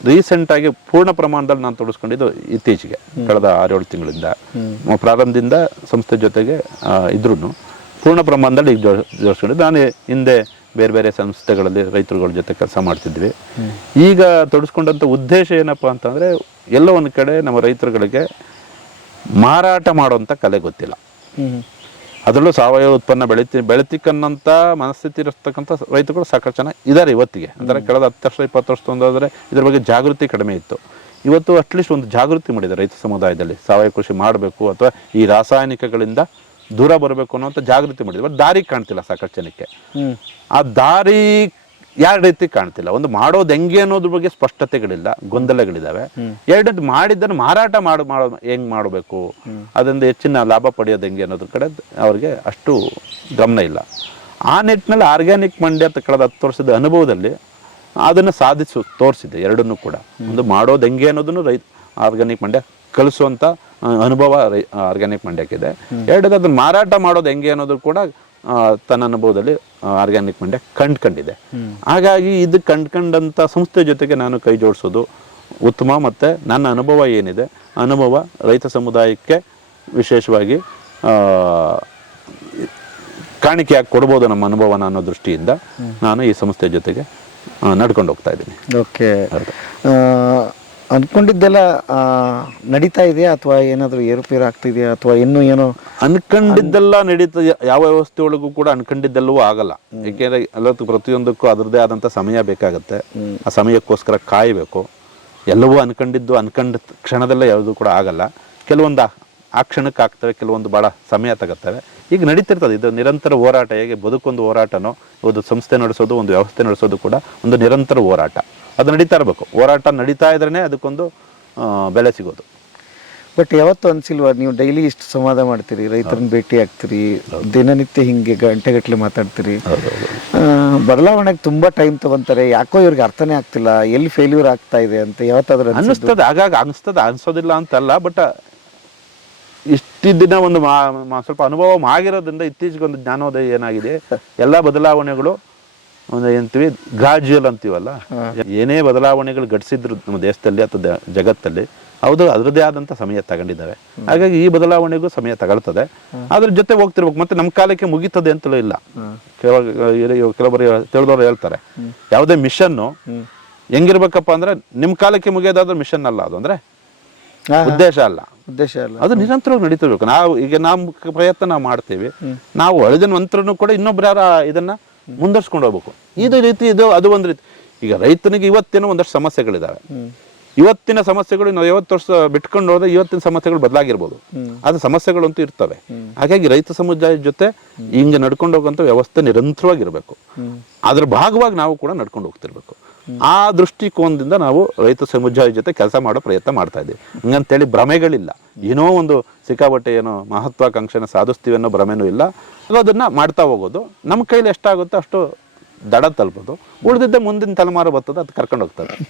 ರೀಸೆಂಟ್ ಆಗಿ ಪೂರ್ಣ ಪ್ರಮಾಣದಲ್ಲಿ ನಾನು ತೊಡಸ್ಕೊಂಡಿದ್ದು ಇತ್ತೀಚೆಗೆ ಕಳೆದ ಆರೇಳು ತಿಂಗಳಿಂದ. ಪ್ರಾರಂಭದಿಂದ ಸಂಸ್ಥೆ ಜೊತೆಗೆ ಇದ್ರೂ ಪೂರ್ಣ ಪ್ರಮಾಣದಲ್ಲಿ ಈಗ ಜೋ- ಜೋಡಿಸ್ಕೊಂಡಿದ್ದು ನಾನು ಹಿಂದೆ ಬೇರೆ ಬೇರೆ ಸಂಸ್ಥೆಗಳಲ್ಲಿ ರೈತರುಗಳ ಜೊತೆ ಕೆಲಸ ಮಾಡ್ತಿದ್ವಿ. ಈಗ ತೊಡಸ್ಕೊಂಡಂಥ ಉದ್ದೇಶ ಏನಪ್ಪ ಅಂತಂದರೆ ಎಲ್ಲ ಒಂದು ಕಡೆ ನಮ್ಮ ರೈತರುಗಳಿಗೆ ಮಾರಾಟ ಮಾಡುವಂಥ ಕಲೆ ಗೊತ್ತಿಲ್ಲ. ಅದರಲ್ಲೂ ಸಾವಯವ ಉತ್ಪನ್ನ ಬೆಳಿತಿ ಬೆಳಿತಿಕ್ಕನ್ನಂಥ ಮನಸ್ಥಿತಿ ಇರತಕ್ಕಂಥ ರೈತರುಗಳು ಸಾಕಷ್ಟು ಜನ ಇದ್ದಾರೆ ಇವತ್ತಿಗೆ. ಅಂದರೆ ಕಳೆದ ಹತ್ತು ವರ್ಷ ಇಪ್ಪತ್ತು ವರ್ಷ ಒಂದಾದರೆ ಇದ್ರ ಬಗ್ಗೆ ಜಾಗೃತಿ ಕಡಿಮೆ ಇತ್ತು. ಇವತ್ತು ಅಟ್ಲೀಸ್ಟ್ ಒಂದು ಜಾಗೃತಿ ಮಾಡಿದೆ ರೈತ ಸಮುದಾಯದಲ್ಲಿ. ಸಾವಯವ ಕೃಷಿ ಮಾಡಬೇಕು ಅಥವಾ ಈ ರಾಸಾಯನಿಕಗಳಿಂದ ದೂರ ಬರಬೇಕು ಅನ್ನೋಂಥ ಜಾಗೃತಿ ಮಾಡಿದ್ವಿ ಬಟ್ ದಾರಿ ಕಾಣ್ತಿಲ್ಲ ಸಾಕಷ್ಟು ಜನಕ್ಕೆ. ಆ ದಾರಿ ಯಾವ ರೀತಿ ಕಾಣ್ತಿಲ್ಲ. ಒಂದು ಮಾಡೋದು ಹೆಂಗೆ ಅನ್ನೋದ್ರ ಬಗ್ಗೆ ಸ್ಪಷ್ಟತೆಗಳಿಲ್ಲ ಗೊಂದಲಗಳಿದಾವೆ. ಎರಡನೇದು ಮಾಡಿದ್ದನ್ನು ಮಾರಾಟ ಮಾಡು ಮಾಡೋ ಹೆಂಗ್ ಮಾಡಬೇಕು? ಅದರಿಂದ ಹೆಚ್ಚಿನ ಲಾಭ ಪಡೆಯೋದು ಹೆಂಗೆ ಅನ್ನೋದ್ರ ಕಡೆ ಅವ್ರಿಗೆ ಅಷ್ಟು ಗಮನ ಇಲ್ಲ. ಆ ನಿಟ್ಟಿನಲ್ಲಿ ಆರ್ಗ್ಯಾನಿಕ್ ಮಂಡ್ಯ ಅಂತ ಕಳೆದ ಹತ್ತು ವರ್ಷದ ಅನುಭವದಲ್ಲಿ ಅದನ್ನು ಸಾಧಿಸು ತೋರಿಸಿದೆ ಎರಡನ್ನೂ ಕೂಡ. ಒಂದು ಮಾಡೋದು ಹೆಂಗೆ ಅನ್ನೋದನ್ನು ರೈತ ಆರ್ಗ್ಯಾನಿಕ್ ಮಂಡ್ಯ ಕಲಿಸುವಂಥ ಅನುಭವ ಆರ್ಗ್ಯಾನಿಕ್ ಮಂಡ್ಯಕ್ಕಿದೆ. ಎರಡನೇದು ಅದನ್ನ ಮಾರಾಟ ಮಾಡೋದು ಹೆಂಗೆ ಅನ್ನೋದು ಕೂಡ ತನ್ನ ಅನುಭವದಲ್ಲಿ ಆರ್ಗ್ಯಾನಿಕ್ ಮಂಡ್ಯ ಕಂಡ್ಕೊಂಡಿದೆ. ಹಾಗಾಗಿ ಇದು ಕಂಡ್ಕೊಂಡಂಥ ಸಂಸ್ಥೆ ಜೊತೆಗೆ ನಾನು ಕೈ ಜೋಡಿಸೋದು ಉತ್ತಮ ಮತ್ತು ನನ್ನ ಅನುಭವ ಏನಿದೆ ಅನುಭವ ರೈತ ಸಮುದಾಯಕ್ಕೆ ವಿಶೇಷವಾಗಿ ಕಾಣಿಕೆಯಾಗಿ ಕೊಡ್ಬೋದು ನಮ್ಮ ಅನುಭವನ ಅನ್ನೋ ದೃಷ್ಟಿಯಿಂದ ನಾನು ಈ ಸಂಸ್ಥೆ ಜೊತೆಗೆ ನಡ್ಕೊಂಡು ಹೋಗ್ತಾ ಇದ್ದೀನಿ. ಓಕೆ ಅನ್ಕೊಂಡಿದ್ದೆಲ್ಲ ನಡೀತಾ ಇದೆಯಾ? ಅಥವಾ ಏನಾದರೂ ಏರುಪೇರು ಆಗ್ತಿದೆಯಾ? ಅಥವಾ ಇನ್ನೂ ಏನೋ ಅನ್ಕೊಂಡಿದ್ದೆಲ್ಲ ನಡೀತ ಯಾವ ವ್ಯವಸ್ಥೆ ಒಳಗೂ ಕೂಡ ಅನ್ಕೊಂಡಿದ್ದೆಲ್ಲವೂ ಆಗಲ್ಲ. ಏಕೆಂದ್ರೆ ಎಲ್ಲ ಪ್ರತಿಯೊಂದಕ್ಕೂ ಅದರದೇ ಆದಂಥ ಸಮಯ ಬೇಕಾಗುತ್ತೆ. ಆ ಸಮಯಕ್ಕೋಸ್ಕರ ಕಾಯಬೇಕು. ಎಲ್ಲವೂ ಅನ್ಕೊಂಡಿದ್ದು ಅನ್ಕೊಂಡ ಕ್ಷಣದಲ್ಲೇ ಯಾವುದೂ ಕೂಡ ಆಗಲ್ಲ. ಕೆಲವೊಂದು ಆ- ಕ್ಷಣಕ್ಕೆ ಆಗ್ತವೆ ಕೆಲವೊಂದು ಭಾಳ ಸಮಯ ತಗೋತವೆ ಈಗ ನಡೀತಿರ್ತದೆ. ಇದು ನಿರಂತರ ಹೋರಾಟ ಹೇಗೆ ಬದುಕೊಂದು ಹೋರಾಟನೋ ಒಂದು ಸಂಸ್ಥೆ ನಡೆಸೋದು ಒಂದು ವ್ಯವಸ್ಥೆ ನಡೆಸೋದು ಕೂಡ ಒಂದು ನಿರಂತರ ಹೋರಾಟ. ಅದು ನಡೀತಾ ಇರಬೇಕು. ಹೋರಾಟ ನಡೀತಾ ಇದ್ರೇ ಅದಕ್ಕೊಂದು ಬೆಲೆ ಸಿಗೋದು. ಬಟ್ ಯಾವತ್ತೂ ಅನ್ಸಿಲ್ವಾ ನೀವು ಡೈಲಿ ಇಷ್ಟು ಸಂವಾದ ಮಾಡ್ತೀರಿ ರೈತರನ್ನ ಭೇಟಿ ಆಗ್ತೀರಿ ದಿನನಿತ್ಯ ಹಿಂಗೆ ಗಂಟೆಗಟ್ಟಲೆ ಮಾತಾಡ್ತೀರಿ? ಬದಲಾವಣೆಗೆ ತುಂಬಾ ಟೈಮ್ ತಗೊಂತಾರೆ. ಯಾಕೋ ಇವ್ರಿಗೆ ಅರ್ಥನೇ ಆಗ್ತಿಲ್ಲ ಎಲ್ಲಿ ಫೇಲ್ಯೂರ್ ಆಗ್ತಾ ಇದೆ ಅಂತ ಯಾವತ್ತಾದ್ರೂ ಅನಿಸ್ತದೆ ಆಗಾಗ ಅನಿಸ್ತದೆ ಅನ್ಸೋದಿಲ್ಲ ಅಂತಲ್ಲ ಬಟ್ ಇಷ್ಟು ದಿನ ಒಂದು ಮಾ- ಸ್ವಲ್ಪ ಅನುಭವ ಆಗಿರೋದ್ರಿಂದ ಇತ್ತೀಚೆಗೆ ಒಂದು ಜ್ಞಾನೋದಯ ಏನಾಗಿದೆ? ಎಲ್ಲ ಬದಲಾವಣೆಗಳು ಒಂದು ಏನಂತೀವಿ ಗ್ರಾಜುಯಲ್ ಅಂತೀವಲ್ಲ? ಏನೇ ಬದಲಾವಣೆಗಳು ಘಟಿಸಿದ್ರು ನಮ್ಮ ದೇಶದಲ್ಲಿ ಅಥವಾ ಜಗತ್ತಲ್ಲಿ ಹೌದು ಅದರದೇ ಆದಂಥ ಸಮಯ ತಗೊಂಡಿದ್ದಾವೆ. ಹಾಗಾಗಿ ಈ ಬದಲಾವಣೆಗೂ ಸಮಯ ತಗೊಳ್ತದೆ. ಅದ್ರ ಜೊತೆ ಹೋಗ್ತಿರ್ಬೇಕು. ಮತ್ತೆ ನಮ್ಮ ಕಾಲಕ್ಕೆ ಮುಗೀತದೆ ಅಂತಲೂ ಇಲ್ಲ. ಕೆಲವ ಕೆಲವರು ತಿಳಿದವರು ಹೇಳ್ತಾರೆ. ಯಾವುದೇ ಮಿಷನ್ನು ಹೆಂಗಿರ್ಬೇಕಪ್ಪ ಅಂದ್ರೆ ನಿಮ್ಮ ಕಾಲಕ್ಕೆ ಮುಗಿಯೋದಾದ್ರೆ ಮಿಷನ್ ಅಲ್ಲ ಅದು ಅಂದ್ರೆ. ಉದ್ದೇಶ ಅಲ್ಲ. ಉದ್ದೇಶ ಅಲ್ಲ. ಅದು ನಿರಂತರವಾಗಿ ನಡೀತಿರ್ಬೇಕು ನಾವು ಈಗ ನಮ್ಮ ಪ್ರಯತ್ನ ನಾವು ಮಾಡ್ತೀವಿ. ನಾವು ಅಳಿದ ನಂತರನು ಕೂಡ ಇನ್ನೊಬ್ಬರ ಯಾರ ಇದನ್ನ ಮುಂದರ್ಸ್ಕೊಂಡು ಹೋಗ್ಬೇಕು. ಇದು ರೀತಿ ಇದು ಅದು ಒಂದು ರೀತಿ. ಈಗ ರೈತನಿಗೆ ಇವತ್ತೇನೋ ಒಂದಷ್ಟು ಸಮಸ್ಯೆಗಳಿದಾವೆ. ಇವತ್ತಿನ ಸಮಸ್ಯೆಗಳು ನಾವು ಐವತ್ತು ವರ್ಷ ಬಿಟ್ಕೊಂಡು ಹೋದ್ರೆ ಇವತ್ತಿನ ಸಮಸ್ಯೆಗಳು ಬದಲಾಗಿರ್ಬೋದು. ಅದು ಸಮಸ್ಯೆಗಳಂತೂ ಇರ್ತವೆ. ಹಾಗಾಗಿ ರೈತ ಸಮುದಾಯದ ಜೊತೆ ಹಿಂಗೆ ನಡ್ಕೊಂಡು ಹೋಗುವಂಥ ವ್ಯವಸ್ಥೆ ನಿರಂತರವಾಗಿರ್ಬೇಕು. ಅದ್ರ ಭಾಗವಾಗಿ ನಾವು ಕೂಡ ನಡ್ಕೊಂಡು ಹೋಗ್ತಿರ್ಬೇಕು. ಆ ದೃಷ್ಟಿಕೋನದಿಂದ ನಾವು ರೈತ ಸಮುದಾಯ ಜೊತೆ ಕೆಲಸ ಮಾಡೋ ಪ್ರಯತ್ನ ಮಾಡ್ತಾ ಇದ್ದೀವಿ. ಹಂಗಂತೇಳಿ ಭ್ರಮೆಗಳಿಲ್ಲ. ಏನೋ ಒಂದು ಸಿಕ್ಕಾಬಟ್ಟೆ ಏನೋ ಮಹತ್ವಾಕಾಂಕ್ಷೆನ ಸಾಧಿಸ್ತೀವಿ ಅನ್ನೋ ಭ್ರಮೆನೂ ಇಲ್ಲ. ಅದನ್ನ ಮಾಡ್ತಾ ಹೋಗೋದು. ನಮ್ಮ ಕೈಲಿ ಎಷ್ಟಾಗುತ್ತೋ ಅಷ್ಟು ದಡ ತಲುಪೋದು. ಉಳಿದಿದ್ದೆ ಮುಂದಿನ ತಲೆಮಾರು ಬರ್ತದೆ ಅದು ಕರ್ಕೊಂಡು ಹೋಗ್ತದೆ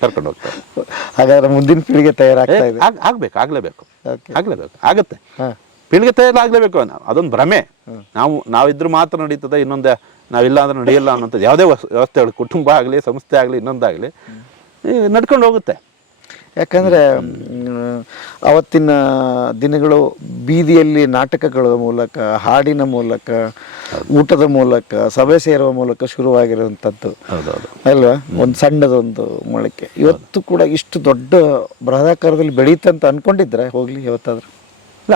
ಕರ್ಕೊಂಡು ಹೋಗ್ತದೆ ಹಾಗಾದ್ರೆ ಮುಂದಿನ ಪೀಳಿಗೆ ತಯಾರಾಗ್ತಾ ಇದೆ. ಆಗ್- ಆಗ್ಬೇಕು ಆಗ್ಲೇಬೇಕು. ಆಗ್ಲೇಬೇಕು. ಆಗತ್ತೆ. ಪೀಳಿಗೆ ತಯಾರಾಗಲೇಬೇಕು ಅದೊಂದು ಭ್ರಮೆ. ನಾವು ನಾವಿದ್ರು ಮಾತ್ರ ನಡೀತದೆ ಇನ್ನೊಂದೇ ನಾವಿಲ್ಲ ಅಂದ್ರೆ ನಡೆಯಲ್ಲ ಅನ್ನೋಂಥದ್ದು ಯಾವುದೇ ವಸ್- ವ್ಯವಸ್ಥೆ ಆಗಲಿ ಕುಟುಂಬ ಆಗಲಿ ಸಂಸ್ಥೆ ಆಗಲಿ ಇನ್ನೊಂದಾಗಲಿ ನಡ್ಕೊಂಡು ಹೋಗುತ್ತೆ. ಯಾಕಂದ್ರೆ ಅವತ್ತಿನ ದಿನಗಳು ಬೀದಿಯಲ್ಲಿ ನಾಟಕಗಳ ಮೂಲಕ ಹಾಡಿನ ಮೂಲಕ ಊಟದ ಮೂಲಕ ಸಭೆ ಸೇರುವ ಮೂಲಕ ಶುರುವಾಗಿರುವಂಥದ್ದು. ಅಲ್ವಾ? ಒಂದು ಸಣ್ಣದೊಂದು ಮೊಳಕೆ. ಇವತ್ತು ಕೂಡ ಇಷ್ಟು ದೊಡ್ಡ ಬೃಹದಾಕಾರದಲ್ಲಿ ಬೆಳೀತಂತ ಅನ್ಕೊಂಡಿದ್ರೆ ಹೋಗ್ಲಿ ಇವತ್ತಾದರೂ ಇಲ್ಲ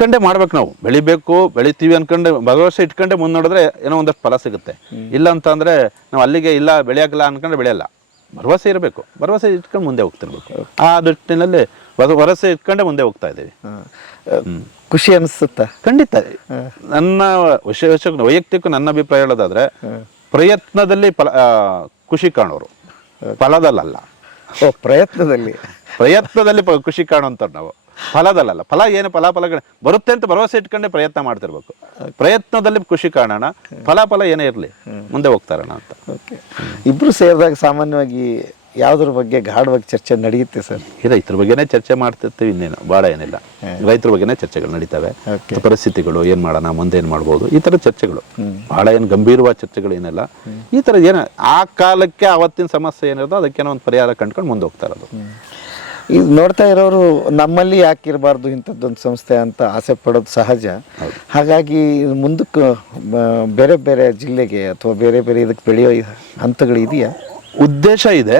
ಅನ್ಕಂಡೆ ಮಾಡ್ಬೇಕು ನಾವು. ಬೆಳಿಬೇಕು ಬೆಳಿತೀವಿ ಅನ್ಕೊಂಡೆ ಭರವಸೆ ಇಟ್ಕೊಂಡೆ ಮುಂದೆ ನೋಡಿದ್ರೆ ಏನೋ ಒಂದಷ್ಟು ಫಲ ಸಿಗುತ್ತೆ. ಇಲ್ಲ ಅಂತ ಅಂದ್ರೆ ನಾವು ಅಲ್ಲಿಗೆ ಇಲ್ಲ ಬೆಳೆಯಾಗಲ್ಲ ಅನ್ಕೊಂಡ್ರೆ ಬೆಳೆಯಲ್ಲ. ಭರವಸೆ ಇರಬೇಕು. ಭರವಸೆ ಇಟ್ಕೊಂಡು ಮುಂದೆ ಹೋಗ್ತಿರ್ಬೇಕು. ಆ ದೃಷ್ಟಿನಲ್ಲಿ ಭರ- ಭರವಸೆ ಇಟ್ಕೊಂಡೆ ಮುಂದೆ ಹೋಗ್ತಾ ಇದ್ದೀವಿ. ಖುಷಿ ಅನಿಸುತ್ತೆ? ಖಂಡಿತ. ನನ್ನ ವಿಶೇಷ ವೈಯಕ್ತಿಕ ನನ್ನ ಅಭಿಪ್ರಾಯ ಹೇಳೋದಾದ್ರೆ ಪ್ರಯತ್ನದಲ್ಲಿ ಫಲ ಖುಷಿ ಕಾಣೋರು. ಫಲದಲ್ಲ ಓ ಪ್ರಯತ್ನದಲ್ಲಿ. ಪ್ರಯತ್ನದಲ್ಲಿ ಖುಷಿ ಕಾಣುವಂಥವ್ರು ನಾವು. ಫಲದಲ್ಲಲ್ಲ. ಫಲ ಏನು? ಫಲಾಫಲಗಳು ಬರುತ್ತೆ ಅಂತ ಭರವಸೆ ಇಟ್ಕೊಂಡೆ ಪ್ರಯತ್ನ ಮಾಡ್ತಿರ್ಬೇಕು. ಪ್ರಯತ್ನದಲ್ಲಿ ಖುಷಿ ಕಾಣೋಣ. ಫಲ ಫಲ ಏನೇ ಇರಲಿ ಮುಂದೆ ಹೋಗ್ತಾರಣ ಅಂತ. ಓಕೆ. ಇಬ್ರು ಸೇರಿದಾಗ ಸಾಮಾನ್ಯವಾಗಿ ಯಾವುದ್ರ ಬಗ್ಗೆ ಗಾಢವಾಗಿ ಚರ್ಚೆ ನಡೆಯುತ್ತೆ ಸರ್? ಈ ರೈತರ ಬಗ್ಗೆನೇ ಚರ್ಚೆ ಮಾಡ್ತಿರ್ತೀವಿ ಇನ್ನೇನು. ಭಾಳ ಏನಿಲ್ಲ. ರೈತರ ಬಗ್ಗೆನೇ ಚರ್ಚೆಗಳು ನಡೀತವೆ. ಪರಿಸ್ಥಿತಿಗಳು ಏನ್ ಮಾಡೋಣ ಮುಂದೆ ಏನ್ ಮಾಡ್ಬೋದು ಈ ತರ ಚರ್ಚೆಗಳು. ಬಹಳ ಏನು ಗಂಭೀರವಾದ ಚರ್ಚೆಗಳು ಏನಿಲ್ಲ. ಈ ತರ ಏನ ಆ ಕಾಲಕ್ಕೆ ಅವತ್ತಿನ ಸಮಸ್ಯೆ ಏನಿರೋದು ಅದಕ್ಕೇನೋ ಒಂದು ಪರಿಹಾರ ಕಂಡ್ಕೊಂಡು ಮುಂದೆ ಹೋಗ್ತಾ ಇರೋದು. ಈಗ ನೋಡ್ತಾ ಇರೋರು ನಮ್ಮಲ್ಲಿ ಯಾಕೆ ಇರಬಾರ್ದು ಇಂಥದ್ದೊಂದು ಸಂಸ್ಥೆ ಅಂತ ಆಸೆ ಪಡೋದು ಸಹಜ. ಹಾಗಾಗಿ ಮುಂದಕ್ಕೆ ಬೇರೆ ಬೇರೆ ಜಿಲ್ಲೆಗೆ ಅಥವಾ ಬೇರೆ ಬೇರೆ ಇದಕ್ಕೆ ಬೆಳೆಯೋ ಹಂತಗಳು ಇದೆಯಾ? ಉದ್ದೇಶ ಇದೆ.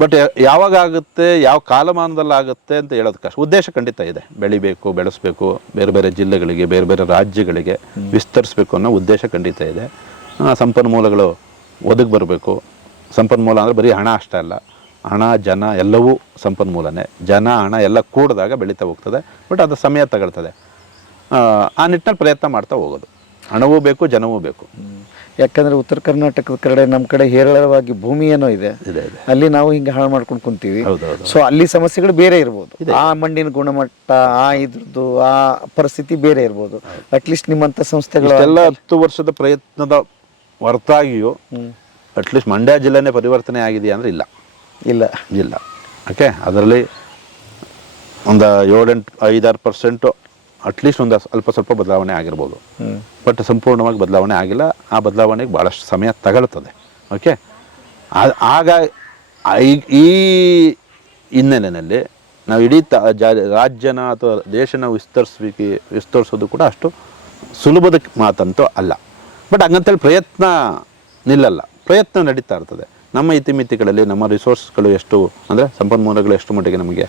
ಬಟ್ ಯಾವಾಗ ಆಗುತ್ತೆ ಯಾವ ಕಾಲಮಾನದಲ್ಲಿ ಆಗುತ್ತೆ ಅಂತ ಹೇಳೋದು ಕಷ್ಟ ಉದ್ದೇಶ ಖಂಡಿತ ಇದೆ. ಬೆಳಿಬೇಕು ಬೆಳೆಸ್ಬೇಕು ಬೇರೆ ಬೇರೆ ಜಿಲ್ಲೆಗಳಿಗೆ ಬೇರೆ ಬೇರೆ ರಾಜ್ಯಗಳಿಗೆ ವಿಸ್ತರಿಸ್ಬೇಕು ಅನ್ನೋ ಉದ್ದೇಶ ಖಂಡಿತ ಇದೆ. ಸಂಪನ್ಮೂಲಗಳು ಒದಗಿ ಬರಬೇಕು. ಸಂಪನ್ಮೂಲ ಅಂದರೆ ಬರೀ ಹಣ ಅಷ್ಟೇ ಅಲ್ಲ. ಹಣ ಜನ ಎಲ್ಲವೂ ಸಂಪನ್ಮೂಲನೇ. ಜನ ಹಣ ಎಲ್ಲ ಕೂಡಿದಾಗ ಬೆಳೀತಾ ಹೋಗ್ತದೆ ಬಟ್ ಅದು ಸಮಯ ತಗೊಳ್ತದೆ. ಆ, ನಿಟ್ಟಿನಲ್ಲಿ ಪ್ರಯತ್ನ ಮಾಡ್ತಾ ಹೋಗೋದು. ಹಣವೂ ಬೇಕು ಜನವೂ ಬೇಕು. ಯಾಕಂದರೆ ಉತ್ತರ ಕರ್ನಾಟಕದ ಕಡೆ ನಮ್ಮ ಕಡೆ ಹೇರಳವಾಗಿ ಭೂಮಿ ಏನೋ ಇದೆ ಅಲ್ಲಿ ನಾವು ಹಿಂಗೆ ಹಾಳು ಮಾಡ್ಕೊಂಡು ಕುಂತೀವಿ. ಸೊ ಅಲ್ಲಿ ಸಮಸ್ಯೆಗಳು ಬೇರೆ ಇರ್ಬೋದು. ಆ ಮಣ್ಣಿನ ಗುಣಮಟ್ಟ ಆ ಇದ್ರದ್ದು ಆ ಪರಿಸ್ಥಿತಿ ಬೇರೆ ಇರ್ಬೋದು. ಅಟ್ಲೀಸ್ಟ್ ನಿಮ್ಮಂಥ ಸಂಸ್ಥೆಗಳು ಎಲ್ಲ ಹತ್ತು ವರ್ಷದ ಪ್ರಯತ್ನದ ಹೊರತಾಗಿಯೂ ಅಟ್ಲೀಸ್ಟ್ ಮಂಡ್ಯ ಜಿಲ್ಲೆನೇ ಪರಿವರ್ತನೆ ಆಗಿದೆಯಾ ಅಂದ್ರೆ ಇಲ್ಲ. ಇಲ್ಲ. ಇಲ್ಲ. ಓಕೆ ಅದರಲ್ಲಿ ಒಂದು ಏಳೆಂಟು ಐದಾರು ಪರ್ಸೆಂಟು ಅಟ್ಲೀಸ್ಟ್ ಒಂದು ಅಲ್ಪ ಸ್ವಲ್ಪ ಬದಲಾವಣೆ ಆಗಿರ್ಬೋದು. ಬಟ್ ಸಂಪೂರ್ಣವಾಗಿ ಬದಲಾವಣೆ ಆಗಿಲ್ಲ. ಆ ಬದಲಾವಣೆಗೆ ಭಾಳಷ್ಟು ಸಮಯ ತಗೊಳ್ತದೆ. ಓಕೆ ಆಗ ಈ- ಹಿನ್ನೆಲೆಯಲ್ಲಿ ನಾವು ಇಡೀ ತ ಜಾ- ರಾಜ್ಯನ ಅಥವಾ ದೇಶನ ವಿಸ್ತರಿಸ್ಲಿಕ್ಕೆ ವಿಸ್ತರಿಸೋದು ಕೂಡ ಅಷ್ಟು ಸುಲಭದ ಮಾತಂತೂ ಅಲ್ಲ. ಬಟ್ ಹಂಗಂತೇಳಿ ಪ್ರಯತ್ನ ನಿಲ್ಲಲ್ಲ. ಪ್ರಯತ್ನ ನಡೀತಾ ಇರ್ತದೆ. ನಮ್ಮ ಇತಿಮಿತಿಗಳಲ್ಲಿ ನಮ್ಮ ರಿಸೋರ್ಸ್ಗಳು ಎಷ್ಟು ಅಂದರೆ ಸಂಪನ್ಮೂಲಗಳು ಎಷ್ಟು ಮಟ್ಟಿಗೆ ನಮಗೆ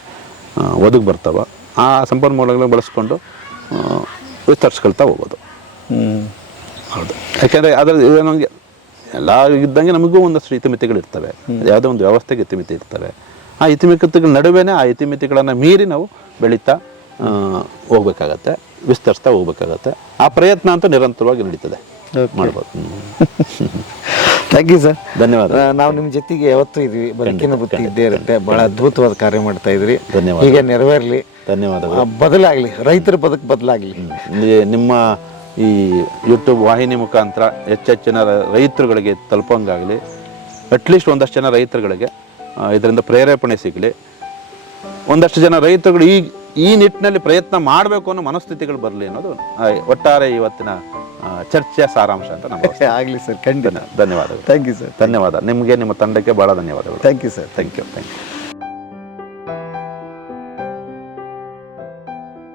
ಒದಗಿ ಬರ್ತಾವೋ ಆ ಸಂಪನ್ಮೂಲಗಳನ್ನ ಬಳಸ್ಕೊಂಡು ವಿಸ್ತರಿಸ್ಕೊಳ್ತಾ ಹೋಗ್ಬೋದು ಹೌದು. ಯಾಕೆಂದರೆ ಅದರ ನಮಗೆ ಎಲ್ಲ ಇದ್ದಂಗೆ ನಮಗೂ ಒಂದಷ್ಟು ಇತಿಮಿತಿಗಳು ಇರ್ತವೆ. ಯಾವುದೋ ಒಂದು ವ್ಯವಸ್ಥೆಗೆ ಇತಿಮಿತಿ ಇರ್ತವೆ. ಆ ಇತಿಮಿತಿಗಳ ನಡುವೆನೇ ಆ ಇತಿಮಿತಿಗಳನ್ನು ಮೀರಿ ನಾವು ಬೆಳೀತಾ ಹೋಗ್ಬೇಕಾಗತ್ತೆ ವಿಸ್ತರಿಸ್ತಾ ಹೋಗ್ಬೇಕಾಗತ್ತೆ. ಆ ಪ್ರಯತ್ನ ಅಂತೂ ನಿರಂತರವಾಗಿ ನಡೀತದೆ. ಮಾಡ್ಬೋದು. ಥ್ಯಾಂಕ್ ಯು ಸರ್ ಧನ್ಯವಾದ. ನಾವು ನಿಮ್ಮ ಜೊತೆಗೆ ಯಾವತ್ತೂ ಇದ್ವಿ. ಬದುಕಿನ ಬುತ್ತಿ ಇದ್ದೇ ಇರುತ್ತೆ. ಬಹಳ ಅದ್ಭುತವಾದ ಕಾರ್ಯ ಮಾಡ್ತಾ ಇದ್ರಿ. ಧನ್ಯವಾದ. ಹೀಗೆ ನೆರವೇರಲಿ. ಧನ್ಯವಾದ ಬದಲಾಗಲಿ. ರೈತರ ಬದುಕು ಬದಲಾಗಲಿ. ನಿಮ್ಮ ಈ ಯೂಟ್ಯೂಬ್ ವಾಹಿನಿ ಮುಖಾಂತರ ಹೆಚ್ಚೆಚ್ಚಿನ ರೈತರುಗಳಿಗೆ ತಲುಪಂಗಾಗಲಿ. ಅಟ್ಲೀಸ್ಟ್ ಒಂದಷ್ಟು ಜನ ರೈತರುಗಳಿಗೆ ಇದರಿಂದ ಪ್ರೇರೇಪಣೆ ಸಿಗಲಿ. ಒಂದಷ್ಟು ಜನ ರೈತರುಗಳು ಈ ಈ ನಿಟ್ಟಿನಲ್ಲಿ ಪ್ರಯತ್ನ ಮಾಡಬೇಕು ಅನ್ನೋ ಮನಸ್ಥಿತಿಗಳು ಬರಲಿ ಅನ್ನೋದು ಒಟ್ಟಾರೆ ಇವತ್ತಿನ ಚರ್ಚೆಯ ಸಾರಾಂಶ ಅಂತ ನಮ್ಮ ಆಗಲಿ ಸರ್ ಖಂಡಿತ. ಧನ್ಯವಾದಗಳು. ಥ್ಯಾಂಕ್ ಯು ಸರ್ ಧನ್ಯವಾದ. ನಿಮಗೆ ನಿಮ್ಮ ತಂಡಕ್ಕೆ ಭಾಳ ಧನ್ಯವಾದಗಳು. Thank you sir thank you thank you